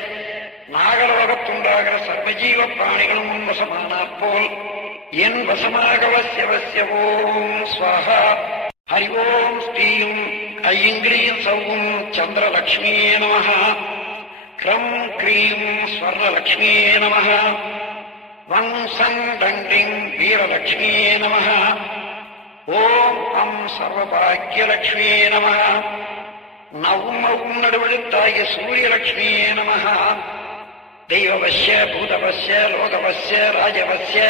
நாகலோகத்துண்டாகிற சர்வஜீவ பிராணிகளும் வசமானாற் போல் என் வசமாகவசியவசிய ஓம் ஸ்வாஹா. ஹரி ஓம் ஸ்ரீம் ஐங்கிரீம் சௌம் சந்திரலக்ஷ்மியே நமः. க்ரம் க்ரீம் ஸ்வர்ணலக்ஷ்மியே நமः. வம் சங் டங்கிங் வீரலக்ஷ்மியே நமः. ஓம் அம் சர்வபாக்யலக்ஷ்மியே நமः. நவும் நடுவெழுத்தாகிய சூரியலக்ஷ்மியே நமः. தெய்வவஸ்ய பூதவஸ்ய லோகவஸ்ய ராஜவஸ்ய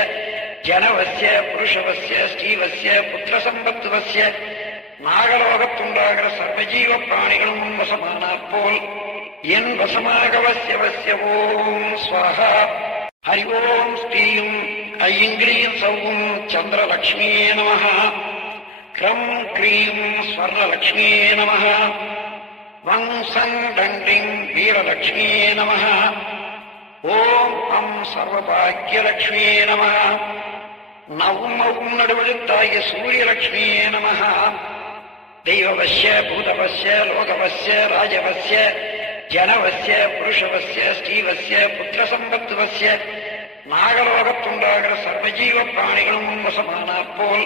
ஜனவஸ்ய புருஷவஸ்ய ஸ்ரீவஸ்ய புத்திரசம்பத்துவஸ்ய நாகலோகத்துண்டாகிற சர்வஜீவ பிராணிகளும் வசமானாற் போல் என் வசமாகவசியவசிய ஓம் ஸ்வாஹா. ஹரி ஓம் ஸ்ரீம் ஐங்கிரீம் சௌம் சந்திரலக்ஷ்மியே நமः. க்ரம் க்ரீம் ஸ்வர்ணலக்ஷ்மியே நமः. வம் சங் டங்கிங் வீரலக்ஷ்மியே நமः. ஓம் அம் சர்வபாக்யலக்ஷ்மியே நமः. நவும் நடுவெழுத்தாகிய சூரியலக்ஷ்மியே நமः. தெய்வவஸ்ய பூதவஸ்ய லோகவஸ்ய ராஜவஸ்ய ஜனவஸ்ய புருஷவஸ்ய ஸ்ரீவஸ்ய புத்திரசம்பத்துவஸ்ய நாகலோகத்துண்டாகிற சர்வஜீவ பிராணிகளும் வசமானாற் போல்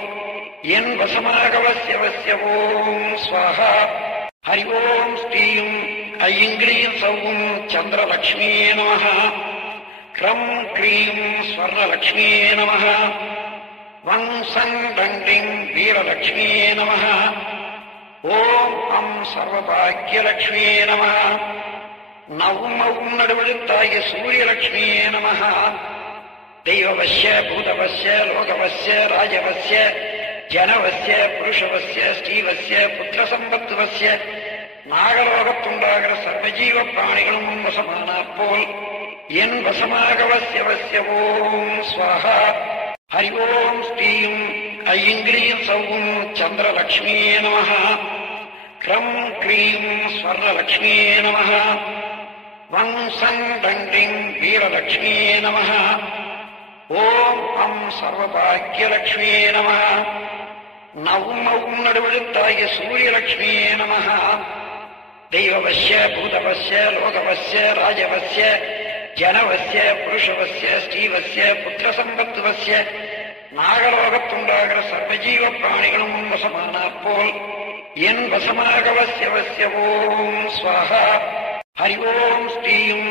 என் வசமாகவசியவசிய ஓம் ஸ்வாஹா. ஹரி ஓம் ஸ்ரீம் ஐங்கிரீம் சௌம் சந்திரலக்ஷ்மியே நமः. க்ரம் க்ரீம் ஸ்வர்ணலக்ஷ்மியே நமः. வம் சங் டங்கிங் வீரலக்ஷ்மியே நமः. ஓம் அம் சர்வபாக்யலக்ஷ்மியே நமः. நவும் நடுவெழுத்தாகிய சூரியலக்ஷ்மியே நமः. தெய்வவஸ்ய பூதவஸ்ய லோகவஸ்ய ராஜவஸ்ய ஜனவஸ்ய புருஷவஸ்ய ஸ்ரீவஸ்ய புத்திரசம்பத்துவஸ்ய நாகலோகத்துண்டாகிற சர்வஜீவ பிராணிகளும் வசமானாற் போல் என் வசமாகவசியவசிய ஓம் ஸ்வாஹா. ஹரி ஓம் ஸ்ரீம் ஐங்கிரீம் சௌம் சந்திரலக்ஷ்மியே நமः. க்ரம் க்ரீம் ஸ்வர்ணலக்ஷ்மியே நமः. வம் சங் டங்கிங் வீரலக்ஷ்மியே நமः. ஓம் அம் சர்வபாக்யலக்ஷ்மியே நமः. நவும் நடுவெழுத்தாகிய சூரியலக்ஷ்மியே நமः. தெய்வவஸ்ய பூதவஸ்ய லோகவஸ்ய ராஜவஸ்ய ஜனவஸ்ய புருஷவஸ்ய ஸ்ரீவஸ்ய புத்திரசம்பத்துவஸ்ய நாகலோகத்துண்டாகிற சர்வஜீவ பிராணிகளும் வசமானாற் போல் என் வசமாகவசியவசிய ஓம் ஸ்வாஹா. ஹரி ஓம் ஸ்ரீம்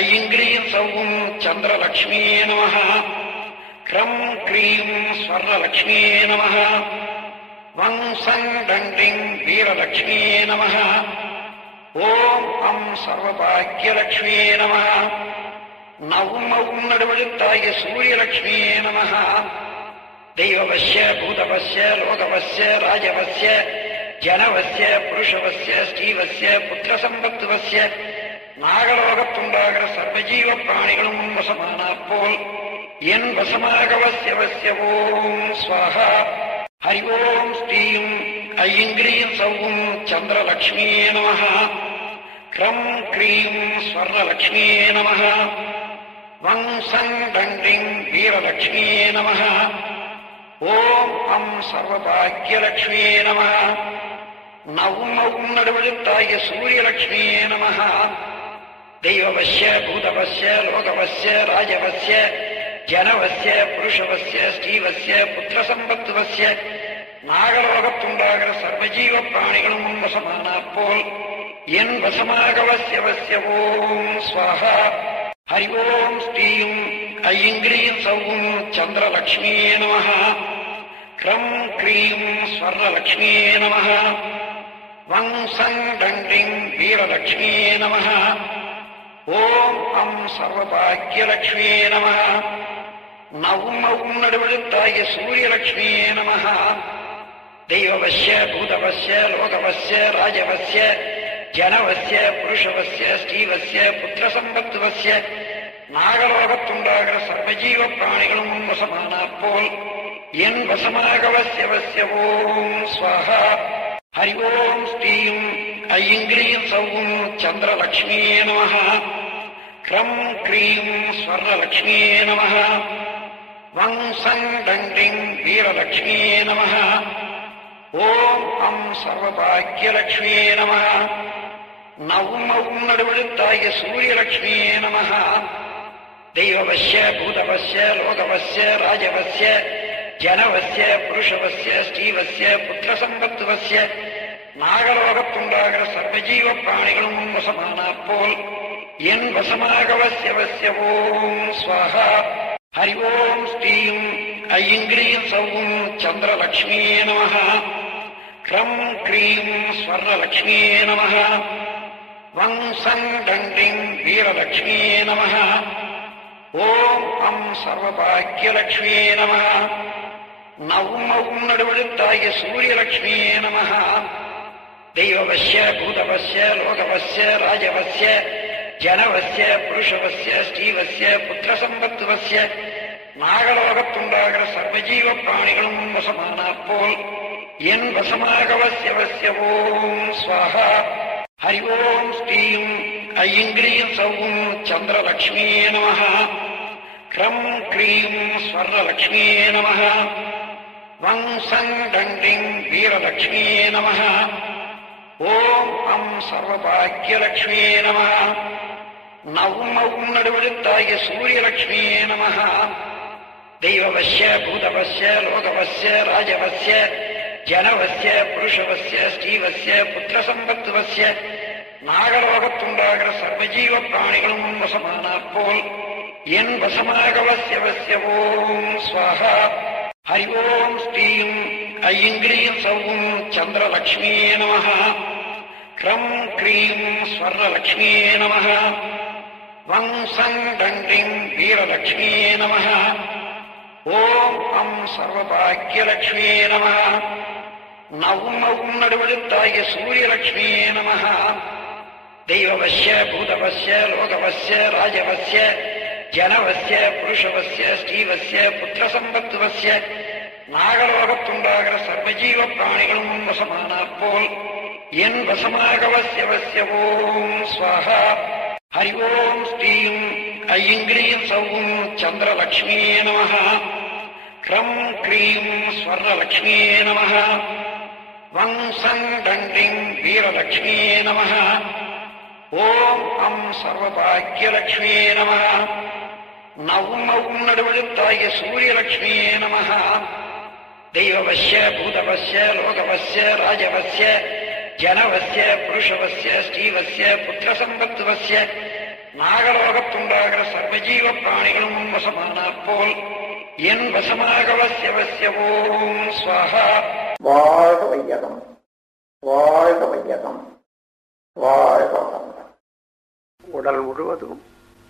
ஐங்கிரீம் சௌம் சந்திரலக்ஷ்மியே நமः. க்ரம் க்ரீம் ஸ்வர்ணலக்ஷ்மியே நமः. வங் சங் டண்டிங் வீரலக்ஷ்மியே நமः. ஓம் அம் சர்வபாக்யலக்ஷ்மியே நமः. நவும் அவும் நடுவெழுத்தாய சூரியலக்ஷ்மியே நமः. தெய்வவஸ்ய பூதவஸ்ய லோகவஸ்ய ராஜவஸ்ய ஜனவஸ்ய புருஷவஸ்ய ஸ்ரீவஸ்ய புத்திரசம்பத்துவஸ்ய நாகலோகத்துண்டாகிற சர்வஜீவ பிராணிகளும் வசமானாற் போல் என் வசமாகவஸ்யவஸ்ய ஓம் ஸ்வாஹா. ஹரி ஓம் ஸ்ரீயும் ஐங்கிரீம் சௌவும் சந்திரலக்ஷ்மியே நமः. க்ரம் க்ரீம் ஸ்வர்ணலக்ஷ்மியே நமः. வங் சங் டண்டிங் வீரலக்ஷ்மியே நமः. ஓம் அம் சர்வபாக்யலக்ஷ்மியே நமः. நவும் அவும் நடுவெழுத்தாய சூரியலக்ஷ்மியே நமः. தெய்வவஸ்ய பூதவஸ்ய லோகவஸ்ய ராஜவஸ்ய ஜனவஸ்ய புருஷவஸ்ய ஸ்ரீவஸ்ய புத்திரசம்பத்துவஸ்ய நாகலோகத்துண்டாகிற சர்வஜீவ பிராணிகளும் வசமானாற் போல் என் வசமாகவஸ்யவஸ்ய ஓம் ஸ்வாஹா. ஹரி ஓம் ஸ்ரீயும் ஐங்கிரீம் சௌவும் சந்திரலக்ஷ்மியே நமः. க்ரம் க்ரீம் ஸ்வர்ணலக்ஷ்மியே நமः. வங் சங் டண்டிங் வீரலக்ஷ்மியே நமः. ஓம் அம் சர்வபாக்யலக்ஷ்மியே நமः. நவும் அவும் நடுவெழுத்தாய சூரியலக்ஷ்மியே நமः. தெய்வவஸ்ய பூதவஸ்ய லோகவஸ்ய ராஜவஸ்ய ஜனவஸ்ய புருஷவஸ்ய ஸ்ரீவஸ்ய புத்திரசம்பத்துவஸ்ய நாகலோகத்துண்டாகிற சர்வஜீவ பிராணிகளும் வசமானாற் போல் என் வசமாகவஸ்யவஸ்ய ஓம் ஸ்வாஹா. ஹரி ஓம் ஸ்ரீயும் ஐங்கிரீம் சௌவும் சந்திரலக்ஷ்மியே நமः. க்ரம் க்ரீம் ஸ்வர்ணலக்ஷ்மியே நமः. வங் சங் டண்டிங் வீரலக்ஷ்மியே நமः. ஓம் அம் சர்வபாக்யலக்ஷ்மியே நமः. நவும் அவும் நடுவெழுத்தாய சூரியலக்ஷ்மியே நமः. தெய்வவஸ்ய பூதவஸ்ய லோகவஸ்ய ராஜவஸ்ய ஜனவஸ்ய புருஷவஸ்ய ஸ்ரீவஸ்ய புத்திரசம்பத்துவஸ்ய நாகலோகத்துண்டாகிற சர்வஜீவ பிராணிகளும் வசமானாற் போல் என் வசமாகவஸ்யவஸ்ய ஓம் ஸ்வாஹா. ஹரி ஓம் ஸ்ரீயும் ஐங்கிரீம் சௌவும் சந்திரலக்ஷ்மியே நமः. க்ரம் க்ரீம் ஸ்வர்ணலக்ஷ்மியே நமः. வங் சங் டண்டிங் வீரலக்ஷ்மியே நமः. ஓம் அம் சர்வபாக்யலக்ஷ்மியே நமः. நவும் அவும் நடுவெழுத்தாய சூரியலக்ஷ்மியே நமः. தெய்வவஸ்ய பூதவஸ்ய லோகவஸ்ய ராஜவஸ்ய ஜனவஸ்ய புருஷவஸ்ய ஸ்ரீவஸ்ய புத்திரசம்பத்துவஸ்ய நாகலோகத்துண்டாகிற சர்வஜீவ பிராணிகளும் வசமானாற் போல் என் வசமாகவஸ்யவஸ்ய ஓம் ஸ்வாஹா. ஹரி ஓம் ஸ்ரீயும் ஐங்கிரீம் சௌவும் சந்திரலக்ஷ்மியே நமः. க்ரம் க்ரீம் ஸ்வர்ணலக்ஷ்மியே நமः. வங் சங் டண்டிங் வீரலக்ஷ்மியே நமः. ஓம் அம் சர்வபாக்யலக்ஷ்மியே நமः. நவும் அவும் நடுவெழுத்தாய சூரியலக்ஷ்மியே நமः. தெய்வவஸ்ய பூதவஸ்ய லோகவஸ்ய ராஜவஸ்ய ஜனவஸ்ய புருஷவஸ்ய ஸ்ரீவஸ்ய புத்திரசம்பத்துவஸ்ய நாகலோகத்துண்டாகிற சர்வஜீவ பிராணிகளும் வசமானாற் போல் என் வசமாகவஸ்யவஸ்ய ஓம் ஸ்வாஹா. ஹரி ஓம் ஸ்ரீயும் ஐங்கிரீம் சௌவும் சந்திரலக்ஷ்மியே நமः. க்ரம் க்ரீம் ஸ்வர்ணலக்ஷ்மியே நமः. வங் சங் டண்டிங் வீரலக்ஷ்மியே நமः. ஓம் அம் சர்வபாக்யலக்ஷ்மியே நமः. நவும் அவும் நடுவெழுத்தாய சூரியலக்ஷ்மியே நமः. தெய்வவஸ்ய பூதவஸ்ய லோகவஸ்ய ராஜவஸ்ய ஜனவஸ்ய புருஷவஸ்ய ஸ்ரீவஸ்ய புத்திரசம்பத்துவஸ்ய நாகலோகத்துண்டாகிற சர்வஜீவ பிராணிகளும் வசமானாற் போல் என் வசமாகவஸ்யவஸ்ய ஓம் ஸ்வாஹா. ஹரி ஓம் ஸ்ரீயும் ஐங்கிரீம் சௌவும் சந்திரலக்ஷ்மியே நமः. க்ரம் க்ரீம் ஸ்வர்ணலக்ஷ்மியே நமः. வங் சங் டண்டிங் வீரலக்ஷ்மியே நமः. ஓம் அம் சர்வபாக்யலக்ஷ்மியே நமः. நவும் அவும் நடுவெழுத்தாய சூரியலக்ஷ்மியே நமः. தெய்வவஸ்ய பூதவஸ்ய லோகவஸ்ய ராஜவஸ்ய ஜனவஸ்ய புருஷவஸ்ய ஸ்ரீவஸ்ய புத்திரசம்பத்துவஸ்ய நாகலோகத்துண்டாகிற சர்வஜீவ பிராணிகளும் வசமானாற் போல் என் வசமாக வசியவசியவோம் ஸ்வாஹா. வாழ்க வையகம், வாழ்க வையகம், வாழ்க வளமுடன். உடல் முழுவதும்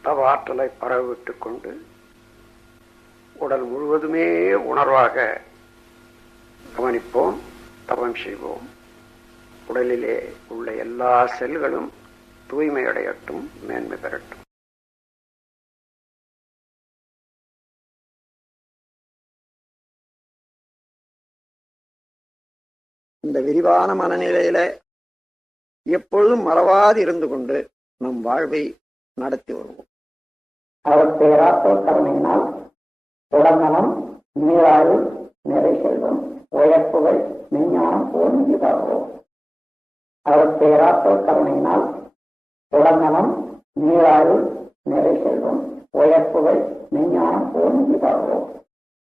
தவ ஆற்றலை பரவிவிட்டுக் கொண்டு உடல் முழுவதுமே உணர்வாக கவனிப்போம், தவம் செய்வோம். உடலிலே உள்ள எல்லா செல்களும் தூய்மையடையட்டும், மேன்மை பெறட்டும். இந்த விரிவான மனநிலையில எப்பொழுதும் மறவாது இருந்து கொண்டு நம் வாழ்வை நடத்தி வருவோம். அவர் பேராற்றல் கருணையினால் உடல்நலம், நீராறு, நிறை செல்வம், உழைப்புகள், மெஞ்ஞானம் ஓங்கி வாழ்வோம். அவர் பேராற்றல் கருணையினால் உடல்நலம், நீராறு, நிறை செல்வம், உழைப்புகள், மெஞ்ஞானம் ஓங்கி வாழ்வோம்.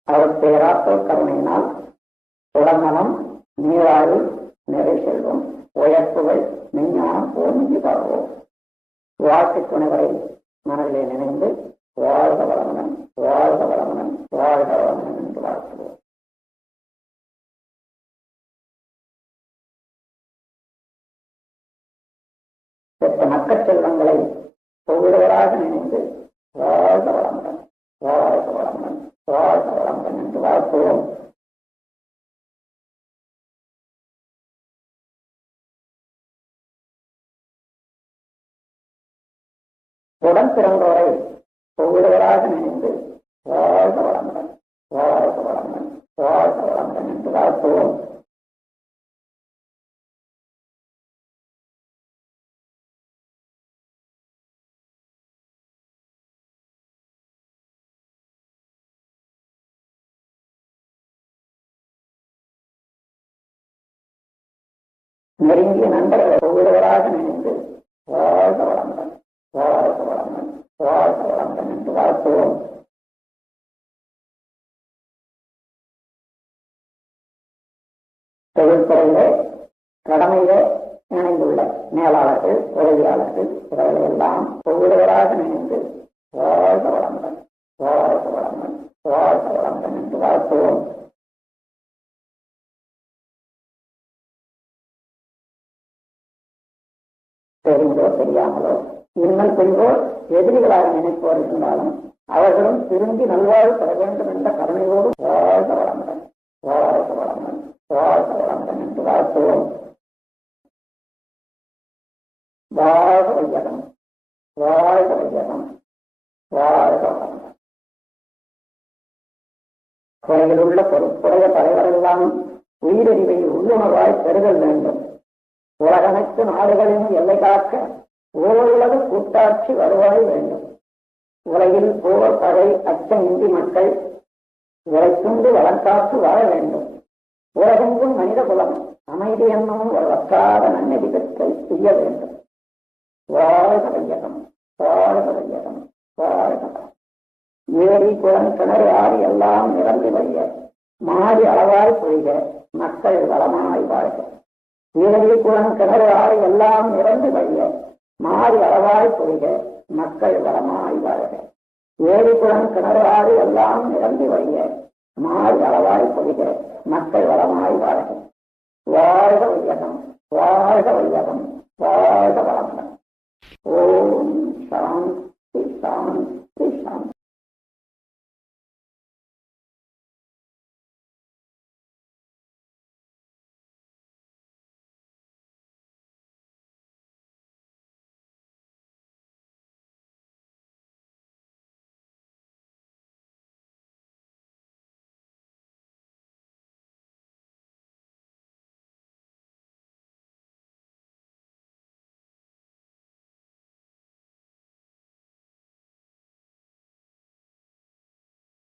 அவர் பேராற்றல் கருணையினால் உடல்நலம், நீராறு, நிறை செல்வம், உழைப்புகள், மெஞ்ஞானம் ஓங்கி வாழ்வோம். வாழ்க்கை துணைவரை மனதிலே நினைந்து வாழ்க வளமுடன், வாழ்க வளமுடன், வாழ்க வளமுடன் என்று வாழ்த்துவோம். பெற்ற மக்கள் செல்வங்களை ஒவ்வொருவராக நினைந்து வாழ்க வளமுடன், வாழ்க வளமுடன், வாழ்க வளமுடன் என்று வாழ்த்துவோம். உடன் பிறந்தோரை ஒவ்வொருவராக நினைந்து வாழ்க வளமுடன், வாழ்க வளமுடன், வாழ்க வளமுடன் என்று வாழ்த்துவோம். நெருங்கிய நண்பர்களை ஒவ்வொருவராக நினைந்து வாழ்க வளமுடன், வாழ்க வளமுடன், வாழ்க வளமுடன் என்று வாழ்த்துவோம். தொழில்துறையிலே கடமையிலே இணைந்துள்ள மேலாளர்கள், உதவியாளர்கள் இவர்களை எல்லாம் ஒவ்வொருவராக நினைந்து வாழ்க வளமுடன், வாழ்க வளமுடன், வாழ்க வளமுடன் என்று வாழ்த்துவோம். தெரிந்தோ தெரியாமலோ இன்னல் பெரியோர் எதிரிகளாக நினைப்போர் இருந்தாலும் அவர்களும் திரும்பி நல்வாழ்வு பெற வேண்டும் என்ற கருணையோடு வாழ்க வளமுடன், வாழ்க வளமுடன், வாழ்க வளமுடன் என்று வாழ்த்துவோம். வாழ்க வையகம், வாழ்க வையகம், வாழ்க வளமுடன். குறையில் உள்ள பொறுப்புடைய தலைவரெல்லாம் உயிரறிவை உள்ளுணர்வாய் பெறுதல் வேண்டும். உலகனைத்து நாடுகளின் எல்லை காக்க ஓருலக கூட்டாட்சி வருவாய் வேண்டும். உலகில் போர், பகை, அச்சம் இன்றி மக்கள் உழைத்துண்டு வளர்காத்து வாழ வேண்டும். உலகெங்கும் மனித குலம் அமைதி என்னும் ஒரு வற்றாத நன்னெறிகளை செய்ய வேண்டும். வாழ்க வையகம், வாழ்க வையகம், வாழ்க. ஏரி, குளம், கிணறு, ஆறு எல்லாம் நிரம்பி வழிய மாறி அளவாய் பொய்க மக்கள் வளமாய் வாழ்க. ஏரி, குளம், கிணறு, ஆறு எல்லாம் நிரம்பி வழிய மாறி அளவாய் பொய்க மக்கள் வளமாய் வாழ்க. ஏரி, குளம், கிணறு, ஆறு எல்லாம் நிரம்பி வழிய மாறி அளவாய் பொய்க மக்கள் வளமாய் வாழ்க. வாழ்க வையகம், வாழ்க வையகம், வாழ்க வளமுடன். ஓம் சாந்தி, சாந்தி, சாந்தி.